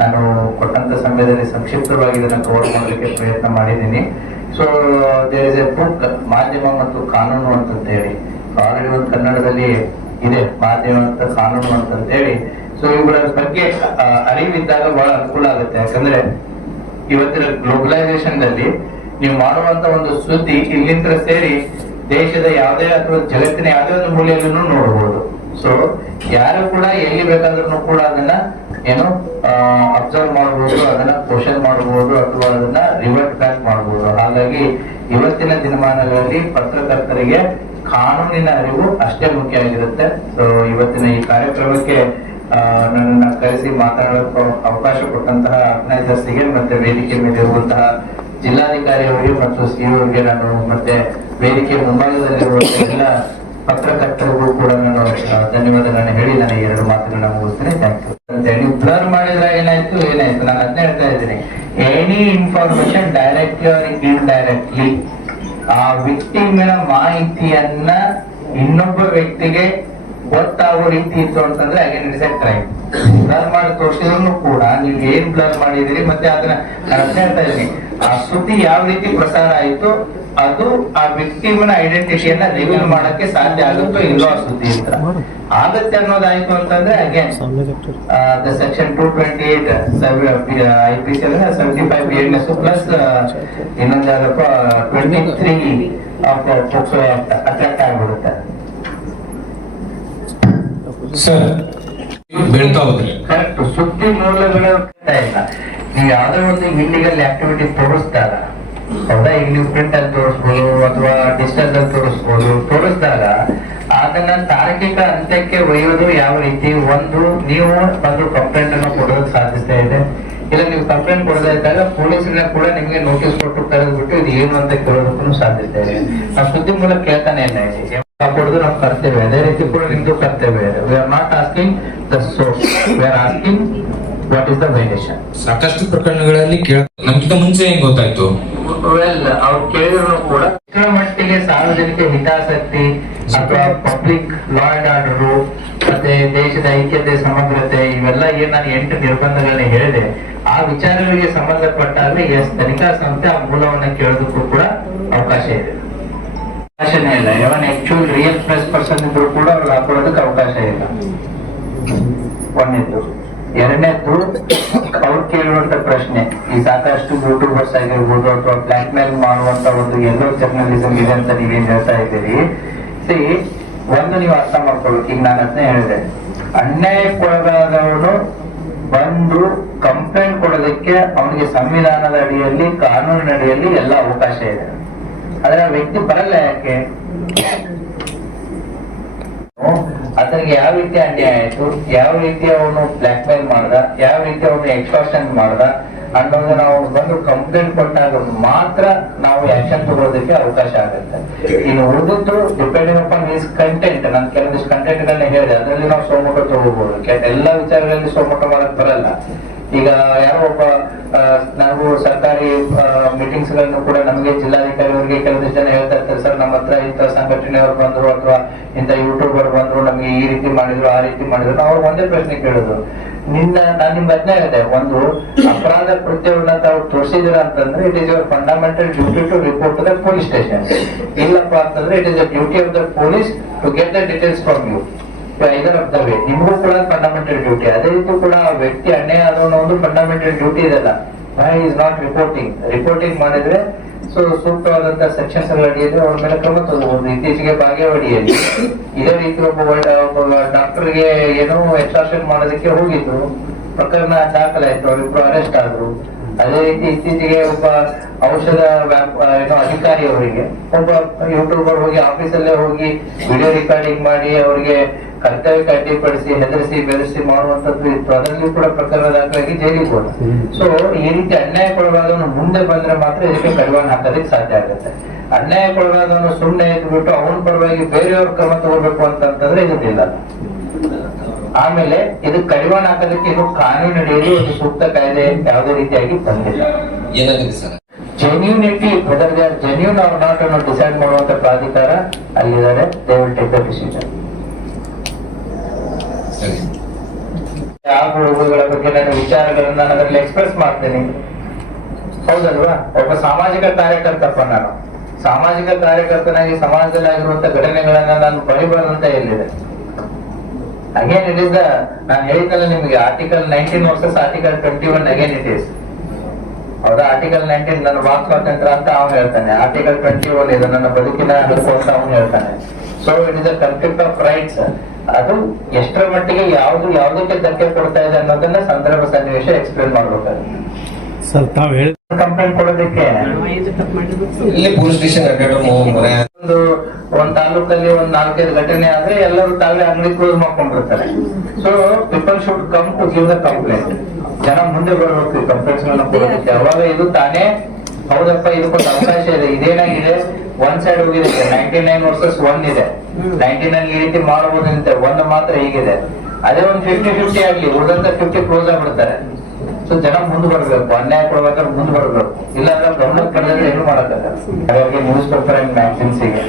ನಾನು ಕೊಟ್ಟಂತ ಸಮಯದಲ್ಲಿ ಸಂಕ್ಷಿಪ್ತವಾಗಿ ಇದನ್ನ ಕವರ್ ಮಾಡಲಿಕ್ಕೆ ಪ್ರಯತ್ನ ಮಾಡಿದ್ದೀನಿ. So there is a book, ಮಾಧ್ಯಮ ಮತ್ತು ಕಾನೂನು ಅಂತೇಳಿ, ಆಲ್ರೆಡಿ ಒಂದು ಕನ್ನಡದಲ್ಲಿ ಇದೆ, ಮಾಧ್ಯಮ ಮತ್ತು ಕಾನೂನು ಅಂತೇಳಿ. ಸೊ ಇವುಗಳ ಬಗ್ಗೆ ಅರಿವಿದ್ದಾಗ ಬಹಳ ಅನುಕೂಲ ಆಗುತ್ತೆ. ಯಾಕಂದ್ರೆ ಇವತ್ತಿನ ಗ್ಲೋಬಲೈಸೇಷನ್ ನಲ್ಲಿ ನೀವು ಮಾಡುವಂತ ಒಂದು ಸುದ್ದಿ ಇಲ್ಲಿಂದ ಸೇರಿ ದೇಶದ ಯಾವುದೇ ಅಥವಾ ಜಗತ್ತಿನ ಯಾವುದೇ ಒಂದು ಮೂಲೆಯಲ್ಲೂ ನೋಡಬಹುದು. ಸೊ ಯಾರು ಕೂಡ ಎಲ್ಲಿ ಬೇಕಾದ್ರೂ ಕೂಡ ಅದನ್ನ ಏನು ಅಬ್ಸರ್ವ್ ಮಾಡಬಹುದು, ಅದನ್ನ ಕ್ವಶನ್ ಮಾಡಬಹುದು, ಅಥವಾ ಅದನ್ನ ರಿವರ್ಟ್ ಬ್ಯಾಕ್ ಮಾಡಬಹುದು. ಹಾಗಾಗಿ ಇವತ್ತಿನ ದಿನಮಾನಗಳಲ್ಲಿ ಪತ್ರಕರ್ತರಿಗೆ ಕಾನೂನಿನ ಅರಿವು ಅಷ್ಟೇ ಮುಖ್ಯ ಆಗಿರುತ್ತೆ. ಸೊ ಇವತ್ತಿನ ಈ ಕಾರ್ಯಕ್ರಮಕ್ಕೆ ನನ್ನನ್ನ ಕರೆಸಿ ಮಾತನಾಡೋಕೆ ಅವಕಾಶ ಕೊಟ್ಟಂತಹ ಆರ್ಗನೈಸರ್ಸ್ಗೆ ಮತ್ತೆ ವೇದಿಕೆ ಮೇಲೆ ಇರುವಂತಹ ಜಿಲ್ಲಾಧಿಕಾರಿ ಅವರಿಗೆ ಮತ್ತು CO ಅವರಿಗೆ ನಾನು ಮತ್ತೆ ವೇದಿಕೆ ಮುಂಭಾಗದಲ್ಲಿರುವಂತಹ ಎಲ್ಲ ಪತ್ರಕರ್ತರಿಗೂ ಕೂಡ ನಾನು ಧನ್ಯವಾದಗಳನ್ನ ಹೇಳಿ ನಾನು 2 ಮಾತುಗಳನ್ನ ಮುಗಿಸ್ತೇನೆ. Thank you. ನೀವು ಬ್ಲರ್ ಮಾಡಿದ್ರೆ ಏನಾಯ್ತು ನಾನು ಅದನ್ನೇ ಹೇಳ್ತಾ ಇದ್ದೀನಿ. ಎನಿ ಇನ್ಫಾರ್ಮೇಶನ್ ಡೈರೆಕ್ಟ್ಲಿ ಆರ್ ಇನ್ಡೈರೆಕ್ಟ್ಲಿ ಆ ವ್ಯಕ್ತಿಗಳ ಮಾಹಿತಿಯನ್ನ ಇನ್ನೊಬ್ಬ ವ್ಯಕ್ತಿಗೆ ಗೊತ್ತಾಗೋ ರೀತಿ ಇತ್ತು ಅಂತಂದ್ರೆ again it's A crime. Blur ಮಾಡಿ ತೋರಿಸಿದ್ರು ಕೂಡ ನೀವು ಏನ್ ಬ್ಲರ್ ಮಾಡಿದಿರಿ ಮತ್ತೆ ಅದನ್ನ ನಾನು ಹೇಳ್ತಾ ಇದ್ದೀನಿ, ಆ ಸುದ್ದಿ ಯಾವ ರೀತಿ ಪ್ರಸಾರ ಆಯ್ತು ಅದು ಆ ವ್ಯಕ್ತಿನ ಐಡೆಂಟಿಟಿಯನ್ನ ರಿವೀಲ್ ಮಾಡಕ್ಕೆ ಸಾಧ್ಯ ಆಗುತ್ತೋ ಇಲ್ಲೋ ಆ ಸುದ್ದಿ ಅಂತ ಆಗತ್ತೆ ಅನ್ನೋದಾಯ್ತು ಅಂತಂದ್ರೆ again the section 228 IPC 75 BNS plus ಇನ್ನೊಂದು ಯಾವ್ದಪ್ಪ 23 ಆಫ್ ಪೋಕ್ಸೋ ಆಕ್ಟ್ ಅಟ್ರಾಕ್ಟ್ ಆಗ್ಬಿಡುತ್ತೆ. ಸರ್ ಬೀಳ್ತಾ ಹೋದ್ರಿ ಕರೆಕ್ಟ್. ಸುದ್ದಿ ಮೂಲಗಳು ಇಲ್ಲ, ನೀವು ಯಾವ್ದೋ ಒಂದು ಇಲ್ಲಿಗಲ್ ಆಕ್ಟಿವಿಟಿ ತೋರಿಸಿದಾಗ, ಹೌದಾ, ಈಗ ನೀವು ಪ್ರಿಂಟ್ ಅಲ್ಲಿ ತೋರಿಸ್ಬೋದು ಅಥವಾ ಡಿಜಿಟಲ್ ಅಲ್ಲಿ ತೋರಿಸಿದಾಗ ಅದನ್ನ ತಾರ್ಕಿಕ ಅಂತ್ಯಕ್ಕೆ ಒಯ್ಯೋದು ಯಾವ ರೀತಿ, ಒಂದು ನೀವು ಬಂದು ಕಂಪ್ಲೇಂಟ್ ಅನ್ನು ಕೊಡೋದಕ್ಕೆ ಸಾಧ್ಯತೆ ಇದೆ. ಇಲ್ಲ ನೀವು ಕಂಪ್ಲೇಂಟ್ ಕೊಡದೇ ಇದ್ದಾಗ ಪೊಲೀಸರನ್ನ ಕೂಡ ನಿಮ್ಗೆ ನೋಟಿಸ್ ಕೊಟ್ಟು ಕರೆದ್ಬಿಟ್ಟು ಇದು ಏನು ಅಂತ ಕೇಳೋದಕ್ಕೂ ಸಾಧ್ಯತೆ ಇದೆ. ನಾವು ಸುದ್ದಿ ಮೂಲಕ ಕೇಳ್ತಾನೆ ಇಲ್ಲ, ಕೊಡೋದು ನಮ್ಮ ಕರ್ತವ್ಯ. ಅದೇ ರೀತಿ ಕೂಡ ನಿಮ್ದು ಕರ್ತವ್ಯ ಇದೆ. We are not asking the source, we are asking what is the violation. ಸಾಕಷ್ಟು ಪ್ರಕರಣಗಳಲ್ಲಿ ನಮ್ಗಿಂತ ಮುಂಚೆ ಹೆಂಗ್ ಗೊತ್ತಾಯ್ತು? ವೆಲ್, ಅವ್ರು ಕೇಳಿದ್ರು ಕೂಡ ಎಷ್ಟರ ಮಟ್ಟಿಗೆ ಸಾರ್ವಜನಿಕ ಹಿತಾಸಕ್ತಿ ಅಥವಾ ಪಬ್ಲಿಕ್ ಲಾ ಅಂಡ್ ಆರ್ಡರ್ ಮತ್ತೆ ದೇಶದ ಐಕ್ಯತೆ ಸಮಗ್ರತೆ ಇವೆಲ್ಲ ಏನ್ ನಾನು 8 ನಿರ್ಬಂಧಗಳನ್ನ ಹೇಳಿದೆ, ಆ ವಿಚಾರಗಳಿಗೆ ಸಂಬಂಧಪಟ್ಟಾಗ ತನಿಖಾ ಸಂಸ್ಥೆ ಆ ಮೂಲವನ್ನ ಕೇಳೋದಕ್ಕೂ ಕೂಡ ಅವಕಾಶ ಇದೆ. ಅವಕಾಶನೇ ಇಲ್ಲ. ಯಾವನ್ ಆಕ್ಚುಯಲ್ ರಿಯಲ್ ಪ್ರೆಸ್ ಪರ್ಸನ್ ಇದ್ರು ಕೂಡ ಅವ್ರಿಗೆ ಹಾಕೊಳ್ಳೋದಕ್ಕೆ ಅವಕಾಶ ಇಲ್ಲ. ಒಂದನೇದ್ದು. ಎರಡನೇದ್ದು, ಅವ್ರು ಕೇಳುವಂತ ಪ್ರಶ್ನೆ, ಈ ಸಾಕಷ್ಟು ಯೂಟ್ಯೂಬರ್ಸ್ ಆಗಿರ್ಬೋದು ಅಥವಾ ಬ್ಲಾಕ್ ಮೇಲ್ ಮಾಡುವಂತ ಒಂದು ಎಲ್ಲೋ ಜರ್ನಲಿಸಂ ಇದೆ ಅಂತ ನೀವೇನ್ ಹೇಳ್ತಾ ಇದ್ದೀರಿ. ಒಂದು ನೀವು ಅರ್ಥ ಮಾಡ್ಕೊಳ್ಬೇಕು. ಈಗ ನಾನು ಅದನ್ನೇ ಹೇಳಿದೆ, ಅನ್ಯಾಯಕ್ಕೊಳಗಾದವನು ಬಂದು ಕಂಪ್ಲೇಂಟ್ ಕೊಡೋದಕ್ಕೆ ಅವನಿಗೆ ಸಂವಿಧಾನದ ಅಡಿಯಲ್ಲಿ ಕಾನೂನಿನ ಅಡಿಯಲ್ಲಿ ಎಲ್ಲ ಅವಕಾಶ ಇದೆ. ಆದ್ರೆ ಆ ವ್ಯಕ್ತಿ ಬರಲ್ಲ. ಯಾಕೆ? ಅದಕ್ಕೆ ಯಾವ ರೀತಿ ಅನ್ಯಾಯ ಆಯ್ತು, ಯಾವ ರೀತಿ ಅವನು ಬ್ಲಾಕ್ ಮೇಲ್ ಮಾಡ್ದ, ಯಾವ ರೀತಿ ಅವನು ಎಕ್ಸ್ಟ್ರಾಕ್ಷನ್ ಮಾಡ್ದ ಅನ್ನೋದು ನಾವು ಬಂದು ಕಂಪ್ಲೇಂಟ್ ಕೊಟ್ಟಾಗ ಮಾತ್ರ ನಾವು ಆಕ್ಷನ್ ತಗೊಳ್ಳೋದಕ್ಕೆ ಅವಕಾಶ ಆಗುತ್ತೆ. ಇನ್ನು ಉಳಿದಿದ್ದು ಡಿಪೆಂಡಿಂಗ್ ಅಪಾನ್ ಹಿಸ್ ಕಂಟೆಂಟ್. ನಾನು ಕೆಲವೊಂದಿಷ್ಟು ಕಂಟೆಂಟ್ ಗಳನ್ನ ಹೇಳಿದೆ, ಅದರಲ್ಲಿ ನಾವು ಸೋಮೋಟೋ ತಗೋಬಹುದು. ಎಲ್ಲಾ ವಿಚಾರಗಳಲ್ಲಿ ಸೋಮೋಟೋ ಮಾಡಕ್ ಬರಲ್ಲ. ಈಗ ಯಾರೋ ಒಬ್ಬ ನಾವು ಸರ್ಕಾರಿ ಮೀಟಿಂಗ್ಸ್ ಗಳನ್ನು ಕೂಡ ನಮಗೆ ಜಿಲ್ಲಾಧಿಕಾರಿ ಅವರಿಗೆ ಕೆಲವೊಂದಿಷ್ಟು ಜನ ಹೇಳ್ತಾ ಇರ್ತಾರೆ, ಸರ್ ನಮ್ಮ ಹತ್ರ ಇಂಥ ಸಂಘಟನೆಯವರು ಬಂದ್ರು ಅಥವಾ ಇಂಥ ಯೂಟ್ಯೂಬರ್ ಬಂದ್ರು, ನಮ್ಗೆ ಈ ರೀತಿ ಮಾಡಿದ್ರು ಆ ರೀತಿ ಮಾಡಿದ್ರು. ನಾವು ಒಂದೇ ಪ್ರಶ್ನೆ ಕೇಳುದು, ನಾನು ನಿಮ್ಗೆ ಅದನ್ನ ಹೇಳಿದೆ, ಒಂದು ಅಪರಾಧ ಕೃತ್ಯವನ್ನ ತಾವು ತೋರಿಸಿದ್ರ ಅಂತಂದ್ರೆ it is your fundamental duty to report to the police station. ಇಲ್ಲಪ್ಪ ಅಂತಂದ್ರೆ it is the duty of the police to get the details from you. Either of the way ನಿಮಗೂ ಕೂಡ ಫಂಡಮೆಂಟಲ್ ಡ್ಯೂಟಿ. ಅದೇ ರೀತಿ ಕೂಡ ಆ ವ್ಯಕ್ತಿ ಅನ್ಯಾಯ ಆದವನ ಒಂದು ಫಂಡಮೆಂಟಲ್ ಡ್ಯೂಟಿ ಇದೆಲ್ಲ. ವೈ ಈಸ್ ನಾಟ್ ರಿಪೋರ್ಟಿಂಗ್ ಮಾಡಿದ್ರೆ ಸೊ ಸೂಕ್ತವಾದಂತಹ ಸೆಕ್ಷನ್ಸ್ ಅಡಿಯಲ್ಲಿ ಅವ್ರ ಮೇಲೆ ಕ್ರಮ ತಗೋಬಹುದು. ಇತ್ತೀಚೆಗೆ ಬಾಗೇವಾಡಿಯಲ್ಲಿ ಇದೇ ರೀತಿ ಒಬ್ಬ ಡಾಕ್ಟರ್ಗೆ ಏನೋ ಎಕ್ಸ್ಟ್ರಾಕ್ಷನ್ ಮಾಡೋದಕ್ಕೆ ಹೋಗಿದ್ರು, ಪ್ರಕರಣ ದಾಖಲಾಯ್ತು, ಅವರಿಬ್ರು ಅರೆಸ್ಟ್ ಆದ್ರು. ಅದೇ ರೀತಿ ಇತ್ತೀಚೆಗೆ ಒಬ್ಬ ಔಷಧ ಏನೋ ಅಧಿಕಾರಿ ಅವರಿಗೆ ಒಬ್ಬ ಯೂಟ್ಯೂಬರ್ ಹೋಗಿ ಆಫೀಸಲ್ಲೇ ಹೋಗಿ ವಿಡಿಯೋ ರೆಕಾರ್ಡಿಂಗ್ ಮಾಡಿ ಅವರಿಗೆ ಕರ್ತವ್ಯಕ್ಕೆ ಅಡ್ಡಿಪಡಿಸಿ ಹೆದರಿಸಿ ಬೆರೆಸಿ ಮಾಡುವಂತದ್ದು ಇತ್ತು. ಅದರಲ್ಲಿ ಕೂಡ ಪ್ರಕರಣ ದಾಖಲಾಗಿ ಜೈಲಿಗೆ ಹೋದ. ಸೊ ಈ ರೀತಿ ಅನ್ಯಾಯಕ್ಕೊಳಗಾದವನು ಮುಂದೆ ಬಂದ್ರೆ ಮಾತ್ರ ಇದಕ್ಕೆ ಕಡಿವಾಣ ಹಾಕೋದಕ್ಕೆ ಸಾಧ್ಯ ಆಗುತ್ತೆ. ಅನ್ಯಾಯಕ್ಕೊಳಗಾದವನು ಸುಮ್ಮನೆ ಇದ್ಬಿಟ್ಟು ಅವನ ಪರವಾಗಿ ಬೇರೆಯವ್ರ ಕ್ರಮ ತಗೋಬೇಕು ಅಂತಂದ್ರೆ ಇದಿಲ್ಲ. ಆಮೇಲೆ ಇದು ಕಡಿವಾಣ ಹಾಕೋದಕ್ಕೆ ಇದು ಕಾನೂನಿನಲ್ಲಿ ಒಂದು ಸೂಕ್ತ ಕಾಯ್ದೆ ಯಾವುದೇ ರೀತಿಯಾಗಿ ಬಂದಿಲ್ಲ. Genuinity, whether they are genuine or not ಅನ್ನು ಡಿಸೈಡ್ ಮಾಡುವಂತ ಪ್ರಾಧಿಕಾರ ಅಲ್ಲಿದ್ದಾರೆ. They will take the decision. ಆಗುಗಳ ಬಗ್ಗೆ ನಾನು ವಿಚಾರಗಳನ್ನ ನಾನು ಅದರಲ್ಲಿ ಎಕ್ಸ್ಪ್ರೆಸ್ ಮಾಡ್ತೇನೆ, ಹೌದಲ್ವಾ? ಒಬ್ಬ ಸಾಮಾಜಿಕ ಕಾರ್ಯಕರ್ತಪ್ಪ. ನಾನು ಸಾಮಾಜಿಕ ಕಾರ್ಯಕರ್ತನಾಗಿ ಸಮಾಜದಲ್ಲಿ ಆಗಿರುವಂತ ಘಟನೆಗಳನ್ನ ನಾನು ಬಳಿಬಾರದಂತ ಎಲ್ಲಿದೆ. ಅಗೇನ್ ಇಟ್ ಇಸ್ ದ, ನಾನು ಹೇಳಿದ್ದಲ್ಲ ನಿಮ್ಗೆ, article 19 versus article 21 again it is. ಹೌದಾ? ಆರ್ಟಿಕಲ್ 19 ನನ್ನ ವಾಕ್ ಸ್ವಾತಂತ್ರ್ಯ ಅಂತ ಅವನು ಹೇಳ್ತಾನೆ, ಆರ್ಟಿಕಲ್ 21 ಇದು ನನ್ನ ಬದುಕಿನ ಹಕ್ಕು ಅಂತ ಅವನು ಹೇಳ್ತಾನೆ. So it is a conflict of rights. ಅದು ಎಷ್ಟರ ಮಟ್ಟಿಗೆ ಯಾವುದಕ್ಕೆ ಧಕ್ಕೆ ಕೊಡ್ತಾ ಇದೆ ಅನ್ನೋದನ್ನ ಸಂದರ್ಭ ಸನ್ನಿವೇಶ ಎಕ್ಸ್ಪ್ಲೇನ್ ಮಾಡ್ಬೇಕಾಗುತ್ತೆ. ಸರ್ ತಾವ್ ಹೇಳಿ ಕಂಪ್ಲೇಂಟ್ ಕೊಡೋದಕ್ಕೆ ಪೊಲೀಸ್ ಸ್ಟೇಷನ್ ಒಂದ್ ತಾಲೂಕಲ್ಲಿ ಒಂದ್ 4-5 ಘಟನೆ ಆದ್ರೆ ಎಲ್ಲರೂ ತಾವೇ ಅಂಗಡಿ ಕ್ಲೋಸ್ ಮಾಡ್ಕೊಂಡಿರ್ತಾರೆ. So people should come to give the complaint. ಜನ ಮುಂದೆ ಬರ್ಬೇಕು ಕಂಪ್ಲೇಂಟ್ಸ್ ಗಳನ್ನ ಕೊಡೋದಕ್ಕೆ. ಅವಾಗ ಇದು ತಾನೇ ಹೌದಪ್ಪ ಇದಕ್ಕೊಂದು ಅವಕಾಶ ಇದೆ. ಇದೇನಾಗಿದೆ, ಒಂದ್ ಸೈಡ್ ಹೋಗಿದೆ, 99 ವರ್ಸಸ್ 1 ಇದೆ. 99 ಈ ರೀತಿ ಮಾಡಬಹುದಂತೆ, 1 ಮಾತ್ರ ಹೀಗಿದೆ. ಅದೇ ಒಂದು 50-50 ಆಗ್ಲಿ, ಉಳಿದಂತ 50 ಕ್ಲೋಸ್ ಆಗ್ಬಿಡ್ತಾರೆ. ಸೊ ಜನ ಮುಂದೆ ಬರ್ಬೇಕು, ಅನ್ಯಾಯ ಕೊಡ್ಬೇಕಾದ್ರೆ ಮುಂದೆ ಬರ್ಬೇಕು. ಇಲ್ಲಾಂದ್ರೆ ಗಮನಕ್ಕೆ ಬಂದ್ರೆ ಏನು ಮಾಡಕ್ಕಾಗಲ್ಲ. ಹಾಗಾಗಿ ನ್ಯೂಸ್ ಪೇಪರ್ ಅಂಡ್ ಮ್ಯಾಗಝಿನ್ಸ್ ಗೆ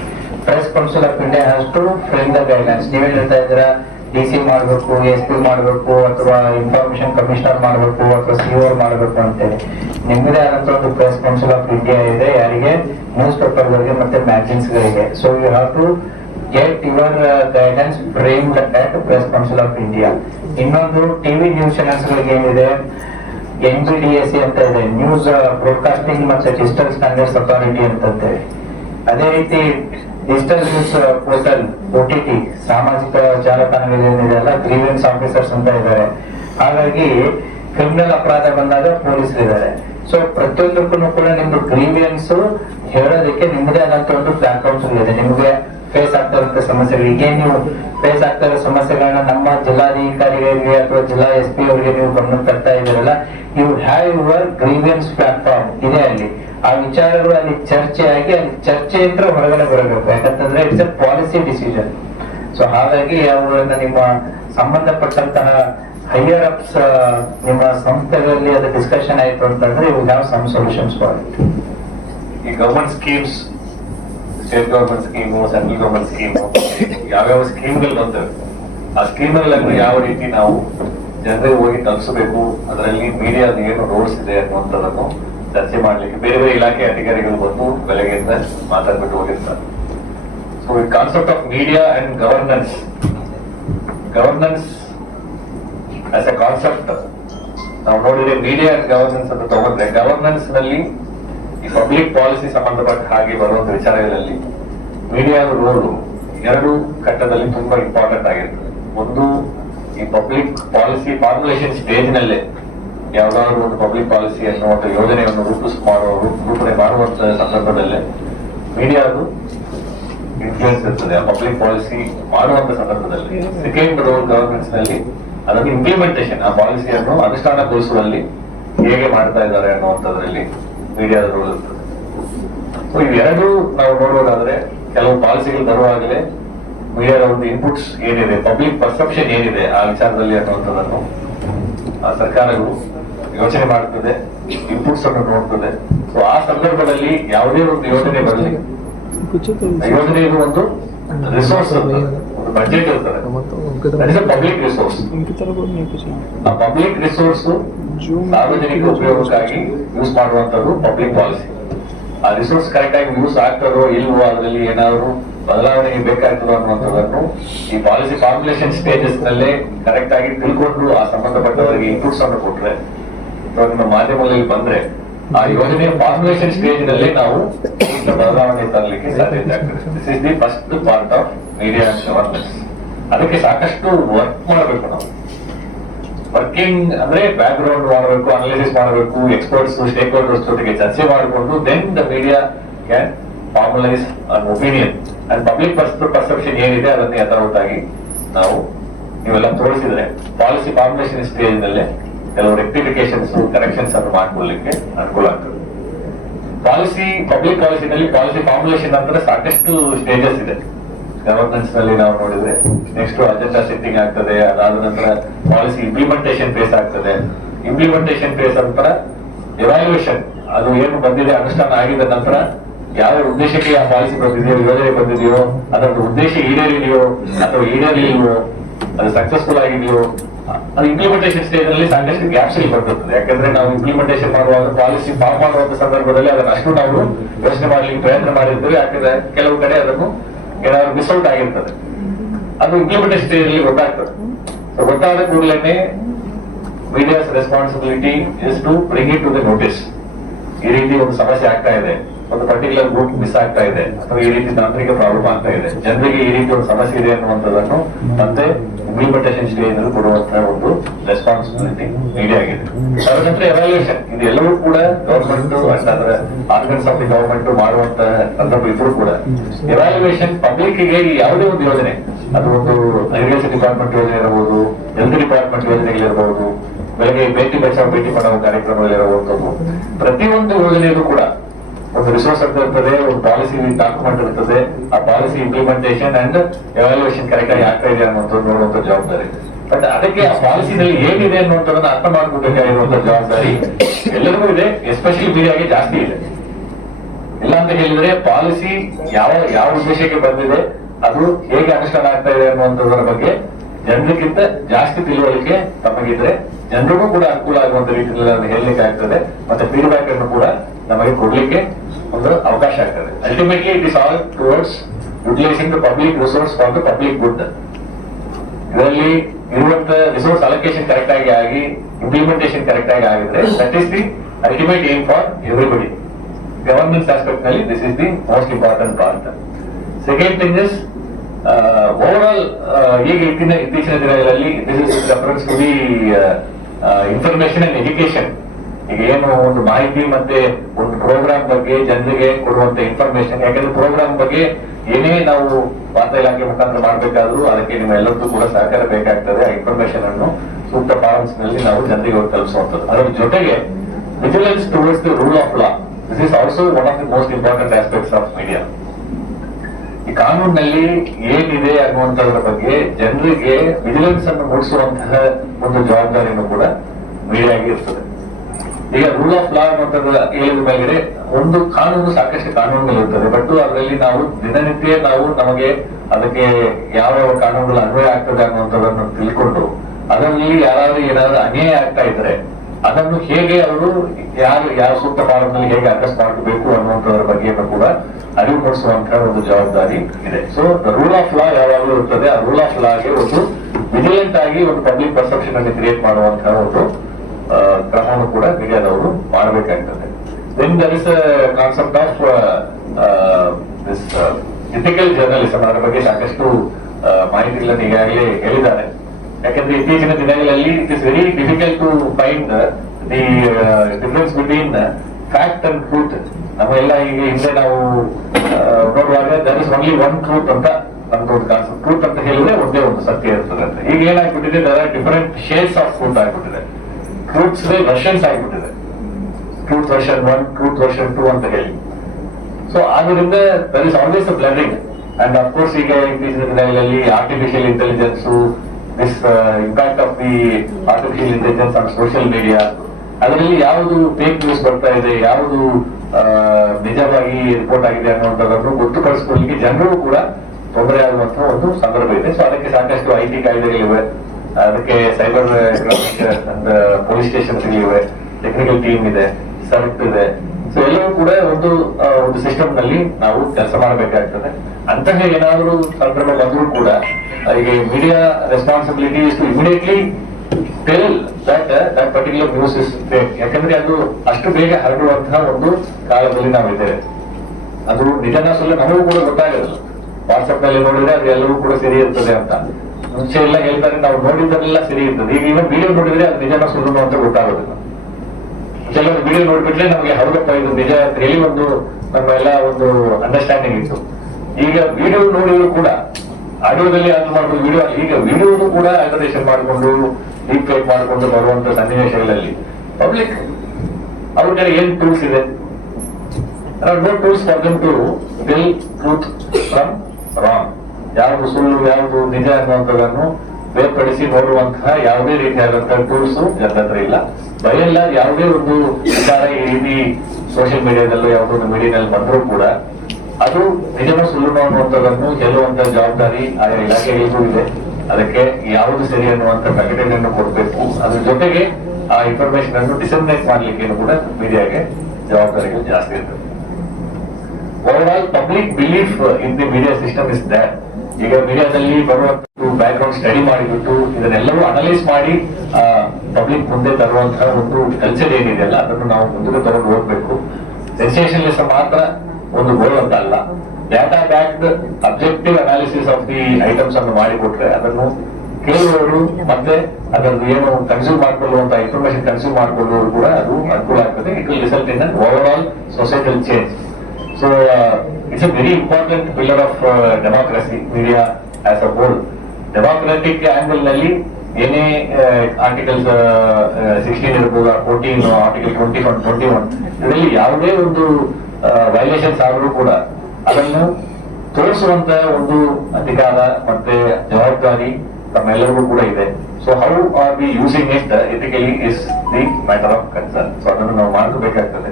press council of India has to frame the guidelines. ನೀವೇನ್ ಹೇಳ್ತಾ ಇದ್ದೀರಾ, DC ಮಾಡಬೇಕು, SP ಮಾಡಬೇಕು, ಅಥವಾ ಇನ್ಫಾರ್ಮೇಶನ್ ಕಮಿಷನರ್ ಮಾಡಬೇಕು, ಅಥವಾ CO ಮಾಡಬೇಕು ಅಂತೇಳಿ. ನಿಮ್ಮದೇ ಆದಂತ ಒಂದು ಪ್ರೆಸ್ ಕೌನ್ಸಿಲ್ ಆಫ್ ಇಂಡಿಯಾ ಇದೆ, ಯಾರಿಗೆ ನ್ಯೂಸ್ ಪೇಪರ್ಗಳಿಗೆ ಮತ್ತೆ ಮ್ಯಾಗಝಿನ್ಸ್ ಗಳಿಗೆ. So you have to get your guidance framed at press council of India. ಇನ್ನೊಂದು ಟಿವಿ ನ್ಯೂಸ್ ಚಾನೆಲ್ಸ್ ಗಳಿಗೆ ಏನಿದೆ, NBDSC ಅಂತ ಇದೆ, ನ್ಯೂಸ್ ಬ್ರಾಡ್ಕಾಸ್ಟಿಂಗ್ ಮತ್ತೆ ಡಿಜಿಟಲ್ ಸ್ಟ್ಯಾಂಡರ್ಡ್ಸ್ ಅಥಾರಿಟಿ ಅಂತಂತೆ. ಅದೇ ರೀತಿ ಡಿಜಿಟಲ್ ನ್ಯೂಸ್ ಪೋರ್ಟಲ್ OTT ಸಾಮಾಜಿಕ ಜಾಲತಾಣಗಳೇನಿದೆ ಅಲ್ಲ, ಗ್ರೀವೆನ್ಸ್ ಆಫೀಸರ್ಸ್ ಅಂತ ಇದ್ದಾರೆ. ಹಾಗಾಗಿ ಕ್ರಿಮಿನಲ್ ಅಪರಾಧ ಬಂದಾಗ ಪೊಲೀಸರು ಇದ್ದಾರೆ. ಸೊ ಪ್ರತಿಯೊಂದಕ್ಕೂ ಕೂಡ ನಿಮ್ದು ಗ್ರೀವಿಯನ್ಸ್ ಹೇಳೋದಕ್ಕೆ ನಿಮ್ಮದೇ ಆದಂತ ಒಂದು ಪ್ಲಾಟ್ಫಾರ್ಮ್ಸ್ ಇದೆ. ನಿಮ್ಗೆ ಫೇಸ್ ಆಗ್ತಾ ಇರುವಂತ ಸಮಸ್ಯೆಗಳಿಗೆ, ನೀವು ಫೇಸ್ ಆಗ್ತಾ ಇರೋ ಸಮಸ್ಯೆಗಳನ್ನ ನಮ್ಮ ಜಿಲ್ಲಾಧಿಕಾರಿಗಳಿಗೆ ಅಥವಾ ಜಿಲ್ಲಾ SP ಅವರಿಗೆ ನೀವು ಗಮನ ತರ್ತಾ ಇದ್ದೀರಲ್ಲ, you have your grievance platform ಇದೆ. ಅಲ್ಲಿ ಆ ವಿಚಾರಗಳು ಅಲ್ಲಿ ಚರ್ಚೆ ಆಗಿ ಅಲ್ಲಿ ಚರ್ಚೆಯಿಂದ ಹೊರಗಡೆ ಬರಬೇಕು. ಯಾಕಂತಂದ್ರೆ it's A policy decision. So ಹಾಗಾಗಿ ಅವುಗಳನ್ನ ನಿಮ್ಮ ಸಂಬಂಧಪಟ್ಟಂತಹ ಹೈಯರ್ ಅಪ್ಸ್ ನಿಮ್ಮ ಸಂಸ್ಥೆಗಳಲ್ಲಿ ಅದು ಡಿಸ್ಕಷನ್ ಆಯ್ತು ಅಂತಂದ್ರೆ you have some solutions for it. ಈ government schemes, state government scheme, central government scheme, ಯಾವ್ಯಾವ ಸ್ಕೀಮ್ಗಳು ಬಂದವೆ, ಆ ಸ್ಕೀಮ್ಗಳನ್ನು ಯಾವ ರೀತಿ ನಾವು ಜನರಿಗೆ ಹೋಗಿ ತಲುಪಿಸಬೇಕು, ಅದರಲ್ಲಿ ಮೀಡಿಯಾದ ಏನು ರೋಲ್ಸ್ ಇದೆ ಅನ್ನುವಂಥದ್ದನ್ನು ಚರ್ಚೆ ಮಾಡ್ಲಿಕ್ಕೆ ಬೇರೆ ಬೇರೆ ಇಲಾಖೆ ಅಧಿಕಾರಿಗಳು ಬಂದು ಬೆಳಗ್ಗೆಯಿಂದ ಮಾತಾಡ್ಬಿಟ್ಟು ಹೋಗಿರ್ತಾರೆ. ಸೊ ಈ concept of media and governance as A concept ನಾವು ನೋಡಿದ್ರೆ ಮೀಡಿಯಾ ಅಂಡ್ ಗವರ್ನೆನ್ಸ್ ಅಂತ ತಗೊಂಡ್ರೆ, ಗವರ್ನೆನ್ಸ್ ನಲ್ಲಿ ಈ ಪಬ್ಲಿಕ್ ಪಾಲಿಸಿ ಸಂಬಂಧಪಟ್ಟ ಹಾಗೆ ಬರುವಂತ ವಿಚಾರಗಳಲ್ಲಿ ಮೀಡಿಯಾದ ರೋಲು ಎರಡು ಘಟ್ಟದಲ್ಲಿ ತುಂಬಾ ಇಂಪಾರ್ಟೆಂಟ್ ಆಗಿರ್ತದೆ. ಒಂದು, ಈ ಪಬ್ಲಿಕ್ ಪಾಲಿಸಿ ಫಾರ್ಮುಲೇಷನ್ ಸ್ಟೇಜ್ ನಲ್ಲೇ ಯಾವ್ದಾದ್ರು ಒಂದು ಪಬ್ಲಿಕ್ ಪಾಲಿಸಿ ಅನ್ನುವಂಥ ಯೋಜನೆಯನ್ನು ರೂಪಣೆ ಮಾಡುವಂತ ಸಂದರ್ಭದಲ್ಲೇ ಮೀಡಿಯಾದು ಇನ್ಫ್ಲೂಯೆನ್ಸ್ ಇರ್ತದೆ ಆ ಪಬ್ಲಿಕ್ ಪಾಲಿಸಿ ಮಾಡುವಂತ ಸಂದರ್ಭದಲ್ಲಿ. ಸೆಕೆಂಡ್ ರೋಲ್ ಗವರ್ನೆನ್ಸ್ ನಲ್ಲಿ ಅದನ್ನು ಇಂಪ್ಲಿಮೆಂಟೇಷನ್, ಆ ಪಾಲಿಸಿಯನ್ನು ಅನುಷ್ಠಾನಗೊಳಿಸುವಲ್ಲಿ ಹೇಗೆ ಮಾಡ್ತಾ ಇದ್ದಾರೆ ಅನ್ನುವಂಥದ್ರಲ್ಲಿ ಮೀಡಿಯಾದ ರೋಲ್ ಇರ್ತದೆ. ಸೊ ಇವೆರಡೂ ನಾವು ನೋಡೋದಾದ್ರೆ ಕೆಲವು ಪಾಲಿಸಿಗಳು ಬರುವಾಗಲೇ ಮೀಡಿಯಾದ ಒಂದು ಇನ್ಪುಟ್ಸ್ ಏನಿದೆ, ಪಬ್ಲಿಕ್ ಪರ್ಸೆಪ್ಷನ್ ಏನಿದೆ ಆ ವಿಚಾರದಲ್ಲಿ ಅನ್ನುವಂಥದ್ದನ್ನು ಆ ಸರ್ಕಾರಗಳು ಯೋಚನೆ ಮಾಡುತ್ತದೆ, ಇನ್ಪುಟ್ಸ್ ಅನ್ನು ನೋಡ್ತದೆ. ಸೊ ಆ ಸಂದರ್ಭದಲ್ಲಿ ಯಾವುದೇ ಒಂದು ಯೋಜನೆ ಬರಲಿ, ಯೋಜನೆಗೆ ಒಂದು ರಿಸೋರ್ಸ್ ಇರ್ತದೆ, ಒಂದು ಬಜೆಟ್ ಇರ್ತದೆ, ಪಬ್ಲಿಕ್ ರಿಸೋರ್ಸ್. ಆ ಪಬ್ಲಿಕ್ ರಿಸೋರ್ಸ್ ಸಾರ್ವಜನಿಕ ಉಪಯೋಗಕ್ಕಾಗಿ ಯೂಸ್ ಮಾಡುವಂತದ್ದು ಪಬ್ಲಿಕ್ ಪಾಲಿಸಿ. ಆ ರಿಸೋರ್ಸ್ ಕರೆಕ್ಟ್ ಆಗಿ ಯೂಸ್ ಆಗ್ತದೋ ಇಲ್ವೋ, ಅದರಲ್ಲಿ ಏನಾದ್ರು ಬದಲಾವಣೆ ಬೇಕಾಗ್ತದೋ ಅನ್ನುವಂಥದ್ದನ್ನು ಈ ಪಾಲಿಸಿ ಫಾರ್ಮುಲೇಷನ್ ಸ್ಟೇಜಸ್ ನಲ್ಲೇ ಕರೆಕ್ಟ್ ಆಗಿ ತಿಳ್ಕೊಂಡು ಆ ಸಂಬಂಧಪಟ್ಟವರಿಗೆ ಇನ್ಪುಟ್ಸ್ ಅನ್ನು ಕೊಟ್ರೆ, ನಿಮ್ಮ ಮಾಧ್ಯಮಗಳಲ್ಲಿ ಬಂದ್ರೆ ಆ ಯೋಜನೆಯ ಫಾರ್ಮುಲೇಷನ್ ಸ್ಟೇಜ್ ನಲ್ಲಿ ನಾವು ಬದಲಾವಣೆ ತರಲಿಕ್ಕೆ ಸಾಧ್ಯತೆ ಆಗ್ತದೆ. This is the first part of media and governance. ಅದಕ್ಕೆ ಸಾಕಷ್ಟು ವರ್ಕ್ ಮಾಡಬೇಕು ನಾವು. ವರ್ಕಿಂಗ್ ಅಂದ್ರೆ ಬ್ಯಾಕ್ ಗ್ರೌಂಡ್ ಮಾಡಬೇಕು, ಅನಾಲಿಸಿಸ್ ಮಾಡಬೇಕು, ಎಕ್ಸ್ಪರ್ಟ್ಸ್ ಸ್ಟೇಕ್ ಹೋಲ್ಡರ್ಸ್ ಜೊತೆಗೆ ಚರ್ಚೆ ಮಾಡಿಕೊಂಡು then the media can formalise an opinion and public perception ಏನಿದೆ ಅದನ್ನು ಯಥಾವತ್ತಾಗಿ ನಾವು ನೀವೆಲ್ಲ ತೋರಿಸಿದ್ರೆ ಪಾಲಿಸಿ ಫಾರ್ಮುಲೇಷನ್ ಸ್ಟೇಜ್ ನಲ್ಲೇ ಕೆಲವು ರೆಕ್ಟಿಫಿಕೇಶನ್ಸ್, ಕರೆಕ್ಷನ್ಸ್ ಅನ್ನು ಮಾಡ್ಕೊಳ್ಳಿಕ್ಕೆ ಅನುಕೂಲ ಆಗ್ತದೆ. ಪಾಲಿಸಿ, ಪಬ್ಲಿಕ್ ಪಾಲಿಸಿನಲ್ಲಿ ಪಾಲಿಸಿ ಫಾರ್ಮುಲೇಷನ್ ಅಂದ್ರೆ ಸಾಕಷ್ಟು ಸ್ಟೇಜಸ್ ಇದೆ. ಗವರ್ನೆನ್ಸ್ ನಲ್ಲಿ ನಾವು ನೋಡಿದ್ರೆ ನೆಕ್ಸ್ಟ್ ಅಜೆಂಡಾ ಸೆಟ್ಟಿಂಗ್ ಆಗ್ತದೆ, ಅದಾದ ನಂತರ ಪಾಲಿಸಿ ಇಂಪ್ಲಿಮೆಂಟೇಷನ್ ಫೇಸ್ ಆಗ್ತದೆ. ಇಂಪ್ಲಿಮೆಂಟೇಷನ್ ಫೇಸ್ ನಂತರ ಎವ್ಯಾಲ್ಯೂಯೇಷನ್, ಅದು ಏನು ಬಂದಿದೆ ಅನುಷ್ಠಾನ ಆಗಿದ ನಂತರ ಯಾವ ಉದ್ದೇಶಕ್ಕೆ ಆ ಪಾಲಿಸಿ ಬಂದಿದೆಯೋ, ಯೋಜನೆ ಬಂದಿದೆಯೋ, ಅದರ ಉದ್ದೇಶ ಈಡೇರಿದೆಯೋ ಅಥವಾ ಈಡೇರಿಲ್ವೋ, ಅದು ಸಕ್ಸಸ್ಫುಲ್ ಆಗಿದೆಯೋ, ಅದು ಇಂಪ್ಲಿಮೆಂಟೇಷನ್ ಸ್ಟೇಜ್ ನಲ್ಲಿ ಸಾಕಷ್ಟು ಗ್ಯಾಪ್ಸ್ ಬರ್ತದೆ. ಯಾಕಂದ್ರೆ ನಾವು ಇಂಪ್ಲಿಮೆಂಟೇಷನ್ ಮಾಡುವಾಗ ಪಾಲಿಸಿ ಫಾರ್ಮ್ ಮಾಡುವಂತ ಸಂದರ್ಭದಲ್ಲಿ ಅದನ್ನು ಅಷ್ಟು ನಾವು ಯೋಚನೆ ಮಾಡ್ಲಿಕ್ಕೆ ಪ್ರಯತ್ನ ಮಾಡಿರ್ತೀವಿ. ಯಾಕಂದ್ರೆ ಕೆಲವು ಕಡೆ ಅದನ್ನು ಏನಾದ್ರು ಮಿಸ್ಔಟ್ ಆಗಿರ್ತದೆ, ಅದು ಇಂಪ್ಲಿಮೆಂಟೇಷನ್ ಸ್ಟೇಜ್ ಅಲ್ಲಿ ಗೊತ್ತಾಗ್ತದೆ. ಗೊತ್ತಾದ ಕೂಡಲೇ media's responsibility is to bring it to the notice. ಈ ರೀತಿ ಒಂದು ಸಮಸ್ಯೆ ಆಗ್ತಾ ಇದೆ, ಒಂದು ಪರ್ಟಿಕ್ಯುಲರ್ ಗ್ರೂಪ್ ಮಿಸ್ ಆಗ್ತಾ ಇದೆ, ಅಥವಾ ಈ ರೀತಿ ತಾಂತ್ರಿಕ ಪ್ರಾಬ್ಲಮ್ ಆಗ್ತಾ ಇದೆ, ಜನರಿಗೆ ಈ ರೀತಿ ಒಂದು ಸಮಸ್ಯೆ ಇದೆ ಅನ್ನುವಂಥದ್ದನ್ನು ಮತ್ತೆ ಇಂಪ್ಲಿಮೆಂಟೇಷನ್ ಸ್ಟೇಜ್ ನಲ್ಲಿ ಕೊಡುವಂತಹ ಒಂದು ರೆಸ್ಪಾನ್ಸಿಬಿಲಿಟಿ ಮೀಡಿಯಾ ಆಗಿದೆ. ಅದರ ನಂತರ ಎವ್ಯಾಲ್ಯೂಯೇಷನ್, ಇದು ಎಲ್ಲವೂ ಕೂಡ ಗವರ್ಮೆಂಟ್ ಅಂಡ್ ಅದರ ಆರ್ಗನ್ಸ್ ಆಫ್ ದಿ ಗವರ್ಮೆಂಟ್ ಮಾಡುವಂತಹ ಸಂದರ್ಭ ಇದ್ರೂ ಕೂಡ ಎವ್ಯಾಲ್ಯೂಯೇಷನ್ ಪಬ್ಲಿಕ್ ಗೆ ಯಾವುದೇ ಒಂದು ಯೋಜನೆ, ಅದು ಒಂದು ಇರಿಗೇಷನ್ ಡಿಪಾರ್ಟ್ಮೆಂಟ್ ಯೋಜನೆ ಇರಬಹುದು, ಹೆಲ್ತ್ ಡಿಪಾರ್ಟ್ಮೆಂಟ್ ಯೋಜನೆಗಳಿರಬಹುದು, ಬೆಳಗ್ಗೆ ಬೇಟಿ ಬಚಾವ್ ಬೇಟಿ ಪಡಾವ್ ಕಾರ್ಯಕ್ರಮಗಳಿರಬಹುದು, ಪ್ರತಿಯೊಂದು ಯೋಜನೆಯೂ ಕೂಡ ಒಂದು ರಿಸೋರ್ಸ್ ಅಂತ ಇರ್ತದೆ, ಒಂದು ಪಾಲಿಸಿ ಡಾಕ್ಯುಮೆಂಟ್ ಇರ್ತದೆ. ಆ policy implementation and evaluation correct ಆಗಿ ಆಗ್ತಾ ಇದೆ ಅನ್ನುವಂಥದ್ದು ನೋಡುವಂತ ಜವಾಬ್ದಾರಿ. ಬಟ್ ಅದಕ್ಕೆ ಆ ಪಾಲಿಸಿನಲ್ಲಿ ಏನಿದೆ ಅನ್ನುವಂಥದ್ದನ್ನ ಅರ್ಥ ಮಾಡ್ಕೋಬೇಕಾಗಿರುವಂತ ಜವಾಬ್ದಾರಿ ಎಲ್ಲರಿಗೂ ಇದೆ, ಎಸ್ಪೆಷಲಿ ಮೀಡಿಯಾಗೆ ಜಾಸ್ತಿ ಇದೆ. ಇಲ್ಲ ಅಂತ ಹೇಳಿದ್ರೆ ಪಾಲಿಸಿ ಯಾವ ಉದ್ದೇಶಕ್ಕೆ ಬಂದಿದೆ, ಅದು ಹೇಗೆ ಅನುಷ್ಠಾನ ಆಗ್ತಾ ಇದೆ ಅನ್ನುವಂಥದ್ರ ಬಗ್ಗೆ ಜನರಿಗಿಂತ ಜಾಸ್ತಿ ತಿಳುವಳಿಕೆ ತಮಗಿದ್ರೆ ಜನರಿಗೂ ಕೂಡ ಅನುಕೂಲ ಆಗುವಂತ ರೀತಿಯಲ್ಲಿ ಅದನ್ನು ಹೇಳಲಿಕ್ಕೆ ಆಗ್ತದೆ, ಮತ್ತೆ ಫೀಡ್ಬ್ಯಾಕ್ ಅನ್ನು ಕೂಡ ನಮಗೆ ಕೊಡ್ಲಿಕ್ಕೆ ಒಂದು ಅವಕಾಶ ಆಗ್ತದೆ. Ultimately it is all towards utilising the public resource for the public good. ಇದರಲ್ಲಿ ಇರುವಂತ ರಿಸೋರ್ಸ್ ಅಲೋಕೇಶನ್ ಕರೆಕ್ಟ್ ಆಗಿ ಇಂಪ್ಲಿಮೆಂಟೇಷನ್ ಕರೆಕ್ಟ್ ಆಗಿದ್ರೆ that is the ultimate aim for everybody. Governance aspect ನಲ್ಲಿ this is the most important part. Second thing is overall ಈಗ ಇತ್ತೀಚಿನ ದಿನಗಳಲ್ಲಿ this is reference to the information and education. ಈಗ ಏನು ಒಂದು ಮಾಹಿತಿ ಮತ್ತೆ ಒಂದು ಪ್ರೋಗ್ರಾಮ್ ಬಗ್ಗೆ ಜನರಿಗೆ ಕೊಡುವಂತ ಇನ್ಫಾರ್ಮೇಶನ್, ಯಾಕಂದ್ರೆ ಪ್ರೋಗ್ರಾಮ್ ಬಗ್ಗೆ ಏನೇ ನಾವು ವಾರ್ತಾ ಇಲಾಖೆ ಮುಖಾಂತರ ಮಾಡಬೇಕಾದ್ರೂ ಅದಕ್ಕೆ ನಿಮ್ಮೆಲ್ಲರಿಗೂ ಕೂಡ ಸಹಕಾರ ಬೇಕಾಗ್ತದೆ. ಆ ಇನ್ಫಾರ್ಮೇಶನ್ ಅನ್ನು ಸೂಕ್ತ ಫಾರ್ಮ್ಸ್ ನಲ್ಲಿ ನಾವು ಜನರಿಗೆ ತಲುಪಿಸುವಂಥದ್ದು. ಅದರ ಜೊತೆಗೆ vigilance towards the rule of law, this is also one of the most important aspects of media. ಈ ಕಾನೂನಿನಲ್ಲಿ ಏನಿದೆ ಅನ್ನುವಂಥದ್ರ ಬಗ್ಗೆ ಜನರಿಗೆ ವಿಜಿಲೆನ್ಸ್ ಅನ್ನು ಮೂಡಿಸುವಂತಹ ಒಂದು ಜವಾಬ್ದಾರಿಯನ್ನು ಕೂಡ ಮೀಡಿಯಾಗೆ ಇರ್ತದೆ. ಈಗ ರೂಲ್ ಆಫ್ ಲಾ ಅನ್ನುವಂಥದ್ದು ಹೇಳಿದ ಮೇಲೆ ಒಂದು ಕಾನೂನು, ಸಾಕಷ್ಟು ಕಾನೂನುಗಳು ಇರ್ತದೆ, ಬಟ್ ಅದರಲ್ಲಿ ನಾವು ದಿನನಿತ್ಯ ನಮಗೆ ಅದಕ್ಕೆ ಯಾವ ಕಾನೂನುಗಳು ಅನ್ವಯ ಆಗ್ತದೆ ಅನ್ನುವಂಥದ್ದನ್ನು ತಿಳ್ಕೊಂಡು ಅದರಲ್ಲಿ ಯಾರಾದ್ರೂ ಏನಾದ್ರೂ ಅನ್ಯಾಯ ಆಗ್ತಾ ಇದ್ರೆ ಅದನ್ನು ಹೇಗೆ ಅವರು ಯಾವ ಸೂಕ್ತ ಕಾನೂನಲ್ಲಿ ಹೇಗೆ ಅಡ್ರೆಸ್ ಮಾಡಬೇಕು ಅನ್ನುವಂಥದ್ರ ಬಗ್ಗೆ ಕೂಡ ಅರಿವು ಮೂಡಿಸುವಂತಹ ಒಂದು ಜವಾಬ್ದಾರಿ ಇದೆ. So the rule of law ಯಾವಾಗಲೂ ಇರ್ತದೆ. ಆ ರೂಲ್ ಆಫ್ ಲಾಗೆ ಒಂದು ವಿಜಿಲೆಂಟ್ ಆಗಿ ಒಂದು ಪಬ್ಲಿಕ್ ಪರ್ಸೆಪ್ಷನ್ ಅನ್ನು ಕ್ರಿಯೇಟ್ ಮಾಡುವಂತಹ ಒಂದು ಕ್ರಮವನ್ನು ಕೂಡ ಮೀಡಿಯಾದವರು ಮಾಡಬೇಕಾಗ್ತದೆ. Then there is concept of this ethical journalism. ಅದರ ಬಗ್ಗೆ ಸಾಕಷ್ಟು ಮಾಹಿತಿಗಳನ್ನು ಈಗಾಗಲೇ ಹೇಳಿದ್ದಾರೆ. ಯಾಕಂದ್ರೆ ಇತ್ತೀಚಿನ ದಿನಗಳಲ್ಲಿ it is very difficult to find the difference between fact and truth. ನಮ್ಮೆಲ್ಲ ಈಗ ಹಿಂದೆ ನಾವು ನೋಡುವಾಗ there is only one truth ಅಂತ ನಮ್ದು ಒಂದು ಕಾನ್ಸೆಪ್ಟ್. ಟ್ರೂತ್ ಅಂತ ಹೇಳಿದ್ರೆ ಒಂದೇ ಒಂದು ಸತ್ಯ ಇರ್ತದೆ ಅಂತ. ಈಗ ಏನಾಗ್ಬಿಟ್ಟಿದೆ, there are different shades of truth ಆಗ್ಬಿಟ್ಟಿದೆ. ಟ್ರೂತ್ಸ್ ವರ್ಷನ್ಸ್ ಆಗ್ಬಿಟ್ಟಿದೆ. ಟ್ರೂತ್ ವರ್ಷನ್ 1, ಟ್ರೂತ್ ವರ್ಷನ್ 2 ಅಂತ ಹೇಳಿ. ಸೊ ಆದ್ರಿಂದ there is always a blurring. And of course ಈಗ ಇತ್ತೀಚಿನ ದಿನಗಳಲ್ಲಿ artificial intelligence, this impact of the artificial intelligence on social media, ಅದರಲ್ಲಿ ಯಾವುದು ಫೇಕ್ ನ್ಯೂಸ್ ಬರ್ತಾ ಇದೆ, ಯಾವುದು ನಿಜವಾಗಿ ರಿಪೋರ್ಟ್ ಆಗಿದೆ ಅನ್ನುವಂಥದ್ದನ್ನು ಗೊತ್ತುಪಡಿಸಿಕೊಳ್ಳಲಿಕ್ಕೆ ಜನರು ಕೂಡ ತೊಂದರೆ ಆಗುವಂತಹ ಒಂದು ಸಂದರ್ಭ ಇದೆ. ಸೊ ಅದಕ್ಕೆ ಸಾಕಷ್ಟು ಐಟಿ ಕಾಯ್ದೆಗಳಿವೆ, ಅದಕ್ಕೆ ಸೈಬರ್ ಪೊಲೀಸ್ ಸ್ಟೇಷನ್ಸ್ ಇವೆ, ಟೆಕ್ನಿಕಲ್ ಟೀಮ್ ಇದೆ, ಸರ್ಟ್ ಇದೆ. ಸೊ ಎಲ್ಲವೂ ಕೂಡ ಒಂದು ಸಿಸ್ಟಮ್ ನಲ್ಲಿ ನಾವು ಕೆಲಸ ಮಾಡಬೇಕಾಗ್ತದೆ. ಅಂತಹ ಏನಾದರೂ ಸಂದರ್ಭ ಬಂದರೂ ಕೂಡ ಈಗ media responsibility is to immediately tell that particular news is fake. ಯಾಕಂದ್ರೆ ಅದು ಅಷ್ಟು ಬೇಗ ಹರಡುವಂತಹ ಒಂದು ಕಾಲದಲ್ಲಿ ನಾವಿದ್ದೇವೆ. ಅದು ನಿಜನ ಸುಳ್ಳು ನಮಗೂ ಕೂಡ ಗೊತ್ತಾಗಲ್ಲ. ವಾಟ್ಸ್ಆಪ್ ನಲ್ಲಿ ನೋಡಿದ್ರೆ ಅದು ಎಲ್ಲವೂ ಕೂಡ ಸರಿ ಇರ್ತದೆ ಅಂತ ಮುಂಚೆ ಎಲ್ಲ ಹೇಳ್ತಾರೆ, ನಾವು ನೋಡಿದ್ದೆಲ್ಲ ಸರಿ ಇರ್ತದೆ. ಈಗ ಇವನ್ ವಿಡಿಯೋ ನೋಡಿದ್ರೆ ಅದು ನಿಜನ ಸುಳ್ಳು ಅಂತ ಗೊತ್ತಾಗೋದಿಲ್ಲ. ಕೆಲವೊಂದು ವಿಡಿಯೋ ನೋಡ್ಬಿಟ್ರೆ ನಮಗೆ ಹೌದಪ್ಪ ಇದು ನಿಜ ಅಂತ ಹೇಳಿ ಒಂದು ನಮ್ಮೆಲ್ಲ ಒಂದು ಅಂಡರ್ಸ್ಟ್ಯಾಂಡಿಂಗ್ ಇತ್ತು. ಈಗ ವಿಡಿಯೋ ನೋಡಿದ್ರು ಕೂಡ ಆಡಿಯೋದಲ್ಲಿ ಅದು ಮಾಡ್ಬೋದು, ಈಗ ವಿಡಿಯೋನು ಕೂಡ ಆಲ್ಟರೇಷನ್ ಮಾಡಿಕೊಂಡು ಡೀಪ್ ಫೇಕ್ ಮಾಡಿಕೊಂಡು ಬರುವಂತ ಸನ್ನಿವೇಶಗಳಲ್ಲಿ ಪಬ್ಲಿಕ್ ಅವ್ರ ಕಡೆ ಏನ್ ಟೂಲ್ಸ್ ಇದೆ, no tools for them to tell truth from wrong. ಯಾವುದು ಸುಳ್ಳು ಯಾವುದು ನಿಜ ಅನ್ನುವಂಥದ್ದನ್ನು ಬೇರ್ಪಡಿಸಿ ನೋಡುವಂತಹ ಯಾವುದೇ ರೀತಿಯಾದಂತಹ ಟೂಲ್ಸ್ ಜನರ ಹತ್ರ ಇಲ್ಲ. ಬಯಲ್ಲ ಯಾವುದೇ ಒಂದು ವಿಚಾರ ಈ ರೀತಿ ಸೋಷಿಯಲ್ ಮೀಡಿಯಾದಲ್ಲೂ ಯಾವುದೋ ಒಂದು ಮೀಡಿಯಾದಲ್ಲಿ ಬಂದರೂ ಕೂಡ ಅದು ನಿಜನೋ ಸುಳ್ಳು ಅನ್ನುವಂಥದ್ದನ್ನು ಹೇಳುವಂತಹ ಜವಾಬ್ದಾರಿ ಆಯಾ ಇಲಾಖೆಗಳಿಗೂ ಇದೆ. ಅದಕ್ಕೆ ಯಾವುದು ಸರಿ ಅನ್ನುವಂಥ ಪ್ರಕಟಣೆಯನ್ನು ಕೊಡಬೇಕು. ಅದ್ರ ಜೊತೆಗೆ ಆ ಇನ್ಫಾರ್ಮೇಶನ್ ಅನ್ನು ಡಿಸಮಿನೇಟ್ ಮಾಡ್ಲಿಕ್ಕೆ ಕೂಡ ಮೀಡಿಯಾಗೆ ಜವಾಬ್ದಾರಿಗಳು ಜಾಸ್ತಿ ಇರ್ತದೆ. Over all public belief in the media system is that. ಈಗ ಮೀಡಿಯಾದಲ್ಲಿ ಬರುವಂತ ಬ್ಯಾಕ್ ಗ್ರೌಂಡ್ ಸ್ಟಡಿ ಮಾಡಿಬಿಟ್ಟು ಇದನ್ನೆಲ್ಲವೂ ಅನಲೈಸ್ ಮಾಡಿ ಪಬ್ಲಿಕ್ ಮುಂದೆ ತರುವಂತಹ ಒಂದು ಕಲ್ಚರ್ ಏನಿದೆಯಲ್ಲ ಅದನ್ನು ನಾವು ಮುಂದೆ ತಗೊಂಡು ಹೋಗ್ಬೇಕು. ಸೆನ್ಸೇಷನಲಿಸಂ ಮಾತ್ರ ಒಂದು ಗೋಲ್ ಅಂತ ಅಲ್ಲ, data backed objective analysis of the items ಅನ್ನು ಮಾಡಿಕೊಟ್ರೆ ಅದನ್ನು ಕೇಳುವವರು ಮತ್ತೆ ಅದನ್ನು ಏನು ಕನ್ಸ್ಯೂಮ್ ಮಾಡಿಕೊಳ್ಳುವಂತ ಇನ್ಫಾರ್ಮೇಶನ್ ಕನ್ಸ್ಯೂಮ್ ಮಾಡಿಕೊಳ್ಳುವವರು ಕೂಡ ಅದು ಅನುಕೂಲ ಆಗ್ತದೆ. It will result in an over all societal change. So it's a very important pillar of democracy, media as a whole. Democratic angle ನಲ್ಲಿ ಏನೇ ಆರ್ಟಿಕಲ್ಸ್ 16 ಇರ್ಬೋದು, 14, ಆರ್ಟಿಕಲ್ 21 ಇದರಲ್ಲಿ ಯಾವುದೇ ಒಂದು ವೈಲೇಷನ್ಸ್ ಆದರೂ ಕೂಡ ಅದನ್ನು ತೋರಿಸುವಂತ ಒಂದು ಅಧಿಕಾರ ಮತ್ತೆ ಜವಾಬ್ದಾರಿ ತಮ್ಮೆಲ್ಲರಿಗೂ ಕೂಡ ಇದೆ. So how are we using it ethically is the matter of concern. So ಅದನ್ನು ನಾವು ಮಾಡಬೇಕಾಗ್ತದೆ.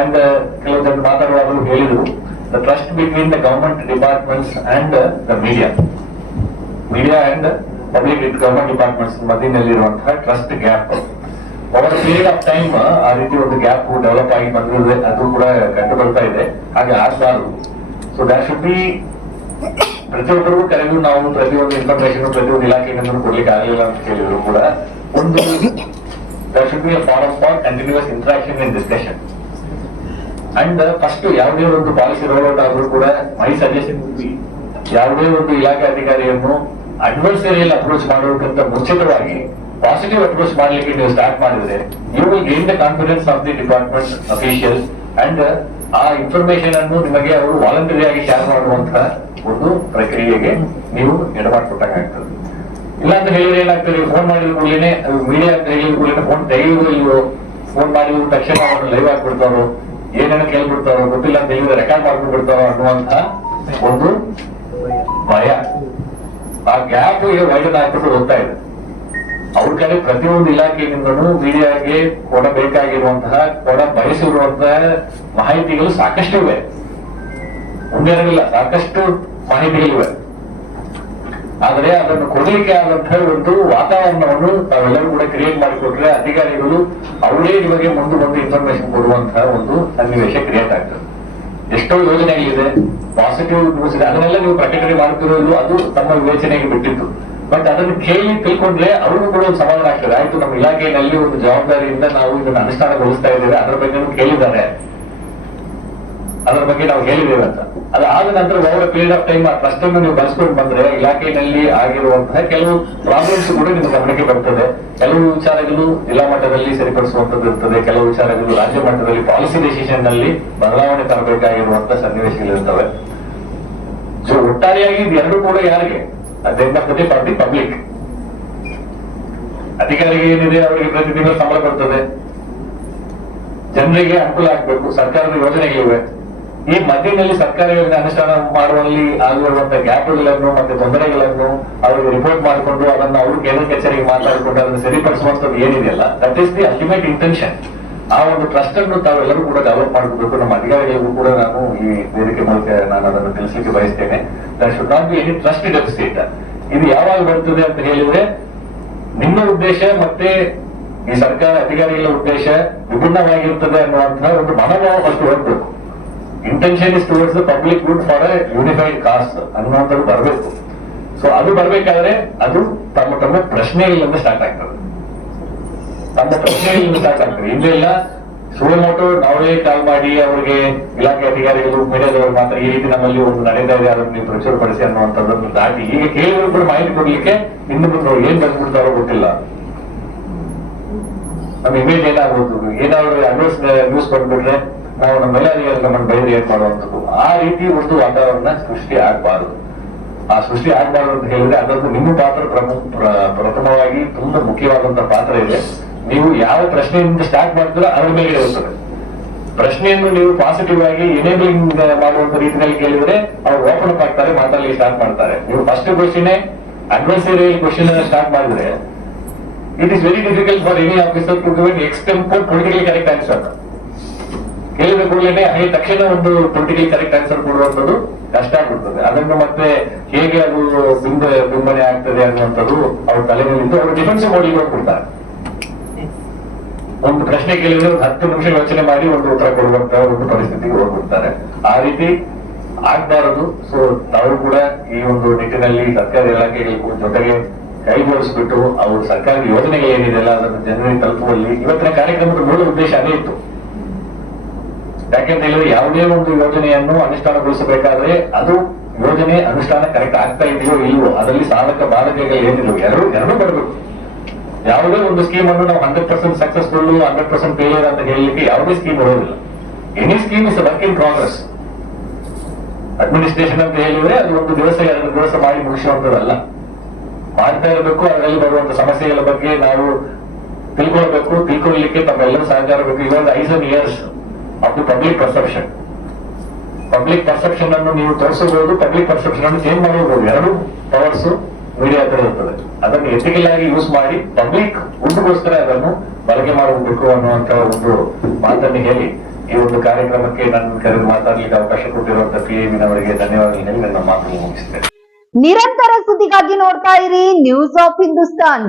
ಅಂಡ್ ಕೆಲವು ಜನ ಮಾತಾಡುವಾಗಲೂ ಹೇಳಿದ್ರು the trust between the government departments and the media and public government departments ಮಧ್ಯದಲ್ಲಿರುವಂತಹ trust gap over period of time ಆ ರೀತಿ ಒಂದು ಗ್ಯಾಪ್ ಡೆವಲಪ್ ಆಗಿ ಬಂದಿದೆ, ಅದು ಕೂಡ ಕಂಡು ಬರ್ತಾ ಇದೆ. ಹಾಗೆ ಆಗಬಾರದು. ಸೊ ದ್ಯಾಟ್ ಶುಡ್ ಬಿ ಪ್ರತಿಯೊಬ್ಬರಿಗೂ ಕರೆದು ನಾವು ಪ್ರತಿಯೊಂದು ಇನ್ಫಾರ್ಮೇಶನ್ ಪ್ರತಿಯೊಂದು ಇಲಾಖೆಯಿಂದ ಕೊಡ್ಲಿಕ್ಕೆ ಆಗಲಿಲ್ಲ ಅಂತ ಹೇಳಿದ್ರು ಕೂಡ ಒಂದು there should be a forum for continuous interaction and discussion. And first ಯಾವುದೇ ಒಂದು ಪಾಲಿಸಿ ರೋಲ್ ಆದ್ರೂ ಕೂಡ ಮೈ ಸಜೆಷನ್ ಯಾವುದೇ ಒಂದು ಇಲಾಖೆ ಅಧಿಕಾರಿಯನ್ನು ಅಡ್ವರ್ಸರಿಯಲ್ಲಿ ಅಪ್ರೋಚ್ ಮಾಡೋದಕ್ಕಿಂತ ಮುಂಚಿತವಾಗಿ ಪಾಸಿಟಿವ್ ಅಪ್ರೋಚ್ ಮಾಡ್ಲಿಕ್ಕೆ ನೀವು ಸ್ಟಾರ್ಟ್ ಮಾಡಿದ್ರೆ you will gain the confidence of the department officials and ಆ ಇನ್ಫಾರ್ಮೇಶನ್ ಅನ್ನು ನಿಮಗೆ ಅವರು ವಾಲಂಟರಿ ಆಗಿ ಶೇರ್ ಮಾಡುವಂತಹ ಒಂದು ಪ್ರಕ್ರಿಯೆಗೆ ನೀವು ಎಡಮಾಡ್ಕೊಟ್ಟಾಗ್ತದೆ. ಇಲ್ಲ ಅಂತ ಹೇಳಿದ್ರೆ ಏನಾಗ್ತದೆ, ಫೋನ್ ಮಾಡಿದ ಕೂಡಲೇ ಮೀಡಿಯಾ ಅಂತ ಹೇಳಿದ ಕೂಡಲೇ ಫೋನ್ ತೆಗೆಯುವುದು ಇಲ್ವೋ, ಫೋನ್ ಮಾಡಿದ ತಕ್ಷಣ ಅವ್ರನ್ನ ಲೈವ್ ಆಗ್ಬಿಡ್ತಾರೋ, ಏನೇನೋ ಕೇಳ್ಬಿಡ್ತಾರೋ, ಗೊತ್ತಿಲ್ಲ ಅಂತ ಹೇಳಿದ್ರೆ ರೆಕಾರ್ಡ್ ಮಾಡ್ಕೊಂಡ್ಬಿಡ್ತಾರೋ ಅನ್ನುವಂತ ಒಂದು ಭಯ. ಆ ಗ್ಯಾಪ್ ವೈಡನ್ ಆಗ್ಬಿಟ್ಟು ಹೋಗ್ತಾ ಇದೆ. ಅವ್ರ ಕಡೆ ಪ್ರತಿಯೊಂದು ಇಲಾಖೆಯಿಂದಲೂ ಮೀಡಿಯಾಗೆ ಕೊಡಬೇಕಾಗಿರುವಂತಹ ಬಯಸಿರುವಂತಹ ಮಾಹಿತಿಗಳು ಸಾಕಷ್ಟು ಇವೆ, ಒಂದೆರಡಿಲ್ಲ, ಸಾಕಷ್ಟು ಮಾಹಿತಿಗಳಿವೆ. ಆದರೆ ಅದನ್ನು ಕೊಡಲಿಕ್ಕೆ ಆದಂತಹ ಒಂದು ವಾತಾವರಣವನ್ನು ತಾವೆಲ್ಲರೂ ಕೂಡ ಕ್ರಿಯೇಟ್ ಮಾಡಿಕೊಟ್ರೆ ಅಧಿಕಾರಿಗಳು ಅವರೇ ನಿಮಗೆ ಮುಂದೆ ಬಂದು ಇನ್ಫಾರ್ಮೇಶನ್ ಕೊಡುವಂತಹ ಒಂದು ಸನ್ನಿವೇಶ ಕ್ರಿಯೇಟ್ ಆಗ್ತದೆ. ಎಷ್ಟೋ ಯೋಜನೆಗಳಿದೆ, ಪಾಸಿಟಿವ್ ನ್ಯೂಸ್ ಇದೆ, ಅದನ್ನೆಲ್ಲ ನೀವು ಪ್ರಕಟಣೆ ಮಾಡುತ್ತಿರೋದು ಅದು ತಮ್ಮ ವಿವೇಚನೆಗೆ ಬಿಟ್ಟಿತ್ತು. ಬಟ್ ಅದನ್ನು ಕೇಳಿ ತಿಳ್ಕೊಂಡ್ರೆ ಅವ್ರಿಗೂ ಕೂಡ ಒಂದು ಸಮಾಧಾನ ಆಗ್ತದೆ. ಆಯ್ತು, ನಮ್ಮ ಇಲಾಖೆಯಲ್ಲಿ ಒಂದು ಜವಾಬ್ದಾರಿಯಿಂದ ನಾವು ಇದನ್ನು ಅನುಷ್ಠಾನಗೊಳಿಸ್ತಾ ಇದ್ದೇವೆ, ಅದರ ಬಗ್ಗೆ ಕೇಳಿದ್ದಾರೆ, ಅದರ ಬಗ್ಗೆ ನಾವು ಹೇಳಿದ್ದೇವೆ ಅಂತ. ಅದಾದ ನಂತರ ಓವರ್ ಪೀರಿಯಡ್ ಆಫ್ ಟೈಮ್ ಆ ಟ್ರಸ್ಟ್ ಅನ್ನು ನೀವು ಬಳಸ್ಕೊಂಡು ಬಂದ್ರೆ ಇಲಾಖೆಯಲ್ಲಿ ಆಗಿರುವಂತಹ ಕೆಲವು ಪ್ರಾಬ್ಲಮ್ಸ್ ಕೂಡ ನಿಮ್ಮ ಗಮನಕ್ಕೆ ಬರ್ತದೆ. ಕೆಲವು ವಿಚಾರಗಳು ಜಿಲ್ಲಾ ಮಟ್ಟದಲ್ಲಿ ಸರಿಪಡಿಸುವಂತದ್ದು ಇರ್ತದೆ, ಕೆಲವು ವಿಚಾರಗಳು ರಾಜ್ಯ ಮಟ್ಟದಲ್ಲಿ ಪಾಲಿಸಿ ಡಿಸಿಷನ್ ನಲ್ಲಿ ಬದಲಾವಣೆ ತರಬೇಕಾಗಿರುವಂತಹ ಸನ್ನಿವೇಶಗಳಿರ್ತವೆ. ಸೊ ಒಟ್ಟಾರೆಯಾಗಿ ಇದೆರಡೂ ಕೂಡ ಯಾರಿಗೆ ಅದರಿಂದ ಪ್ರತಿ ಪಾರ್ಟಿ ಪಬ್ಲಿಕ್. ಅಧಿಕಾರಿಗೆ ಏನಿದೆ ಅವರಿಗೆ ಪ್ರತಿ ತಿಂಗಳು ಸಂಬಳ ಬರ್ತದೆ, ಜನರಿಗೆ ಅನುಕೂಲ ಆಗ್ಬೇಕು, ಸರ್ಕಾರದ ಯೋಜನೆಗಳಿವೆ. ಈ ಮಧ್ಯದಲ್ಲಿ ಸರ್ಕಾರ ಯೋಜನೆ ಅನುಷ್ಠಾನ ಮಾಡುವಲ್ಲಿ ಆಗಿರುವಂತಹ ಗ್ಯಾಪ್ಗಳನ್ನು ಮತ್ತೆ ತೊಂದರೆಗಳನ್ನು ಅವರಿಗೆ ರಿಪೋರ್ಟ್ ಮಾಡಿಕೊಂಡು ಅದನ್ನು ಅವರು ಕೇಂದ್ರ ಕಚೇರಿಗೆ ಮಾತಾಡಿಕೊಂಡು ಅದನ್ನು ಸರಿಪಡಿಸುವಂತದ್ದು ಏನಿದೆಯಲ್ಲ, that is the ultimate intention. ಆ ಒಂದು ಟ್ರಸ್ಟ್ ಅನ್ನು ತಾವೆಲ್ಲರೂ ಕೂಡ ಡೆವಲಪ್ ಮಾಡಬೇಕು. ನಮ್ಮ ಅಧಿಕಾರಿಗಳಿಗೂ ಕೂಡ ನಾನು ಈ ವೇದಿಕೆ ಮೂಲಕ ನಾನು ಅದನ್ನು ತಿಳಿಸಲಿಕ್ಕೆ ಬಯಸ್ತೇನೆ. That should not be any trust deficit. ಇದು ಯಾವಾಗ ಬರ್ತದೆ ಅಂತ ಹೇಳಿದ್ರೆ ನಿಮ್ಮ ಉದ್ದೇಶ ಮತ್ತೆ ಈ ಸರ್ಕಾರ ಅಧಿಕಾರಿಗಳ ಉದ್ದೇಶ ವಿಭಿನ್ನವಾಗಿರುತ್ತದೆ ಅನ್ನುವಂತಹ ಒಂದು ಮನೋಭಾವ ಫಸ್ಟ್ ಹೊರಬೇಕು. Intention is towards the public good for A unified cost ಅನ್ನುವಂಥದ್ದು ಬರಬೇಕು. ಸೊ ಅದು ಬರ್ಬೇಕಾದ್ರೆ ಅದು ತಮ್ಮ ಪ್ರಶ್ನೆಗಳಿಂದ ಸ್ಟಾರ್ಟ್ ಆಗ್ತದೆ. ಇನ್ನೆಲ್ಲ ಸುಳ್ಮೋಟು ನಾವೇ ಕಾಲ್ ಮಾಡಿ ಅವರಿಗೆ ಇಲಾಖೆ ಅಧಿಕಾರಿಗಳು ಮೀಡಿಯಾದವರು ಮಾತ್ರ ಈ ರೀತಿ ನಮ್ಮಲ್ಲಿ ಒಂದು ನಡೀತಾ ಇದೆ, ಅದನ್ನು ನೀವು ಪ್ರಚುರಪಡಿಸಿ ಅನ್ನುವಂಥದ್ದನ್ನು ದಾಟಿ ಈಗ ಕೇಳಿದ್ರು ಕೂಡ ಮಾಹಿತಿ ಕೊಡ್ಲಿಕ್ಕೆ ಇನ್ನು ಏನ್ ಬಂದ್ಬಿಡ್ತಾರೋ ಗೊತ್ತಿಲ್ಲ. ನಮ್ಮ ಇಮೇಜ್ ಏನಾಗ್ಬೋದು, ಏನಾದ್ರು ಅಡ್ವರ್ಸ್ ನ್ಯೂಸ್ ಬಂದ್ಬಿಟ್ರೆ ನಾವು ನಮ್ಮೆಲ್ಲ ಅಧಿಕಾರಿಗಳ ಬೈದು ಏನ್ ಮಾಡುವಂಥದ್ದು, ಆ ರೀತಿ ಒಂದು ವಾತಾವರಣ ಸೃಷ್ಟಿ ಆಗಬಾರದು. ಆ ಸೃಷ್ಟಿ ಆಗಬಾರದು ಅಂತ ಹೇಳಿದ್ರೆ ಅದೊಂದು ನಿಮ್ಮ ಪಾತ್ರ ಪ್ರಥಮವಾಗಿ ತುಂಬಾ ಮುಖ್ಯವಾದಂತಹ ಪಾತ್ರ ಇದೆ. ನೀವು ಯಾವ ಪ್ರಶ್ನೆಯಿಂದ ಸ್ಟಾರ್ಟ್ ಮಾಡಿದ್ರೆ ಅದ್ರ ಮೇಲೆ ಇರುತ್ತದೆ. ಪ್ರಶ್ನೆಯನ್ನು ನೀವು ಪಾಸಿಟಿವ್ ಆಗಿ ಎನೇಬಲಿಂಗ್ ಮಾಡುವಂತ ರೀತಿಯಲ್ಲಿ ಕೇಳಿದ್ರೆ ಅವ್ರು ಓಪನ್ ಅಪ್ ಆಗ್ತಾರೆ, ಮಾತಾಡಲಿಕ್ಕೆ ಸ್ಟಾರ್ಟ್ ಮಾಡ್ತಾರೆ. ನೀವು first question advisory question start ಮಾಡಿದ್ರೆ it is very difficult for any officer to give an extempore politically correct answer. ಕೇಳಿದ ಕೂಡಲೇ ತಕ್ಷಣ ಒಂದು ಪೊಲಿಟಿಕಲಿ ಕರೆಕ್ಟ್ ಆನ್ಸರ್ ಕೊಡುವಂಥದ್ದು ಕಷ್ಟ ಆಗ್ಬಿಡ್ತದೆ. ಅದನ್ನು ಮತ್ತೆ ಹೇಗೆ ಅದು ಬಿಂಬನೆ ಆಗ್ತದೆ ಅನ್ನುವಂಥದ್ದು ಅವ್ರ ತಲೆಯಲ್ಲಿದ್ದು ಅವರು ಡಿಫೆನ್ಸ್ ಮೋಡಿಗೆ ಹೋಗ್ಬಿಡ್ತಾರೆ. ಒಂದು ಪ್ರಶ್ನೆ ಕೇಳಿದ್ರೆ ಒಂದು 10 ನಿಮಿಷ ಯೋಚನೆ ಮಾಡಿ ಒಂದು ಉತ್ತರ ಕೊಡುವಂತಹ ಒಂದು ಪರಿಸ್ಥಿತಿಗೆ ಹೋಗ್ಬಿಡ್ತಾರೆ. ಆ ರೀತಿ ಆಗ್ಬಾರದು. ಸೊ ನಾವು ಕೂಡ ಈ ಒಂದು ನಿಟ್ಟಿನಲ್ಲಿ ಸರ್ಕಾರಿ ಇಲಾಖೆಗಳಿಗೂ ಜೊತೆಗೆ ಕೈ ಜೋಡಿಸ್ಬಿಟ್ಟು ಅವರು ಸರ್ಕಾರದ ಯೋಜನೆಗಳೇನಿದೆಯಲ್ಲ ಅದನ್ನು ಜನರಿಗೆ ತಲುಪುವಲ್ಲಿ ಇವತ್ತಿನ ಕಾರ್ಯಕ್ರಮದ ಮೂಲ ಉದ್ದೇಶ ಅದೇ ಇತ್ತು. ಯಾಕೆಂತ ಹೇಳಿದ್ರೆ ಯಾವುದೇ ಒಂದು ಯೋಜನೆಯನ್ನು ಅನುಷ್ಠಾನಗೊಳಿಸಬೇಕಾದ್ರೆ ಅದು ಯೋಜನೆ ಅನುಷ್ಠಾನ ಕರೆಕ್ಟ್ ಆಗ್ತಾ ಇದೆಯೋ ಇಲ್ವೋ, ಅದರಲ್ಲಿ ಸಾಧಕ ಬಾಧಕಗಳು ಏನಿಲ್ವೋ ಎರಡೂ ಬರಬೇಕು. ಯಾವುದೇ ಒಂದು ಸ್ಕೀಮ್ ಅನ್ನು ನಾವು 100% ಸಕ್ಸಸ್ಫುಲ್ 100% ಫೇಲಿಯರ್ ಅಂತ ಹೇಳಲಿಕ್ಕೆ ಯಾವುದೇ ಸ್ಕೀಮ್ ಬರೋದಿಲ್ಲ. Any scheme is work in progress. Administration ಅಂತ ಹೇಳಿದ್ರೆ ಅದು ಒಂದು ದಿವಸ 2 ದಿವಸ ಮಾಡಿ ಮುಗಿಸುವಂತದಲ್ಲ, ಮಾಡ್ತಾ ಇರಬೇಕು. ಅದರಲ್ಲಿ ಬರುವಂತ ಸಮಸ್ಯೆಗಳ ಬಗ್ಗೆ ನಾವು ತಿಳ್ಕೊಳ್ಬೇಕು. ತಿಳ್ಕೊಳ್ಳಲಿಕ್ಕೆ ತಮ್ಮೆಲ್ಲರೂ ಸಹಕಾರ ಬೇಕು. ಇದೊಂದು 5 years of the public perception. Public perception ಅನ್ನು ನೀವು ತೋರಿಸಬಹುದು, ಪಬ್ಲಿಕ್ ಪರ್ಸೆಪ್ಷನ್ ಅನ್ನು ಚೇಂಜ್ ಮಾಡಬಹುದು. ಎರಡು ಪವರ್ಸ್ ಮೀಡಿಯಾ ಹತ್ರ ಇರ್ತದೆ. ಅದನ್ನು ಎಥಿಕಲ್ ಆಗಿ ಯೂಸ್ ಮಾಡಿ ಪಬ್ಲಿಕ್ ಮುಂದಕ್ಕೋಸ್ಕರ ಅದನ್ನು ಬಳಕೆ ಮಾಡಬೇಕು ಅನ್ನುವಂತ ಒಂದು ಮಾತನ್ನು ಹೇಳಿ ಈ ಒಂದು ಕಾರ್ಯಕ್ರಮಕ್ಕೆ ನನ್ನ ಕರೆದು ಮಾತಾಡ್ಲಿಕ್ಕೆ ಅವಕಾಶ ಕೊಟ್ಟಿರುವಂತಹ PM ಅವರಿಗೆ ಧನ್ಯವಾದಗಳು ನನ್ನ ಮಾತನ್ನು ಮುಗಿಸ್ತೇನೆ. ನಿರಂತರ ಸುದ್ದಿಗಾಗಿ ನೋಡ್ತಾ ಇರಿ ನ್ಯೂಸ್ ಆಫ್ ಹಿಂದೂಸ್ತಾನ್.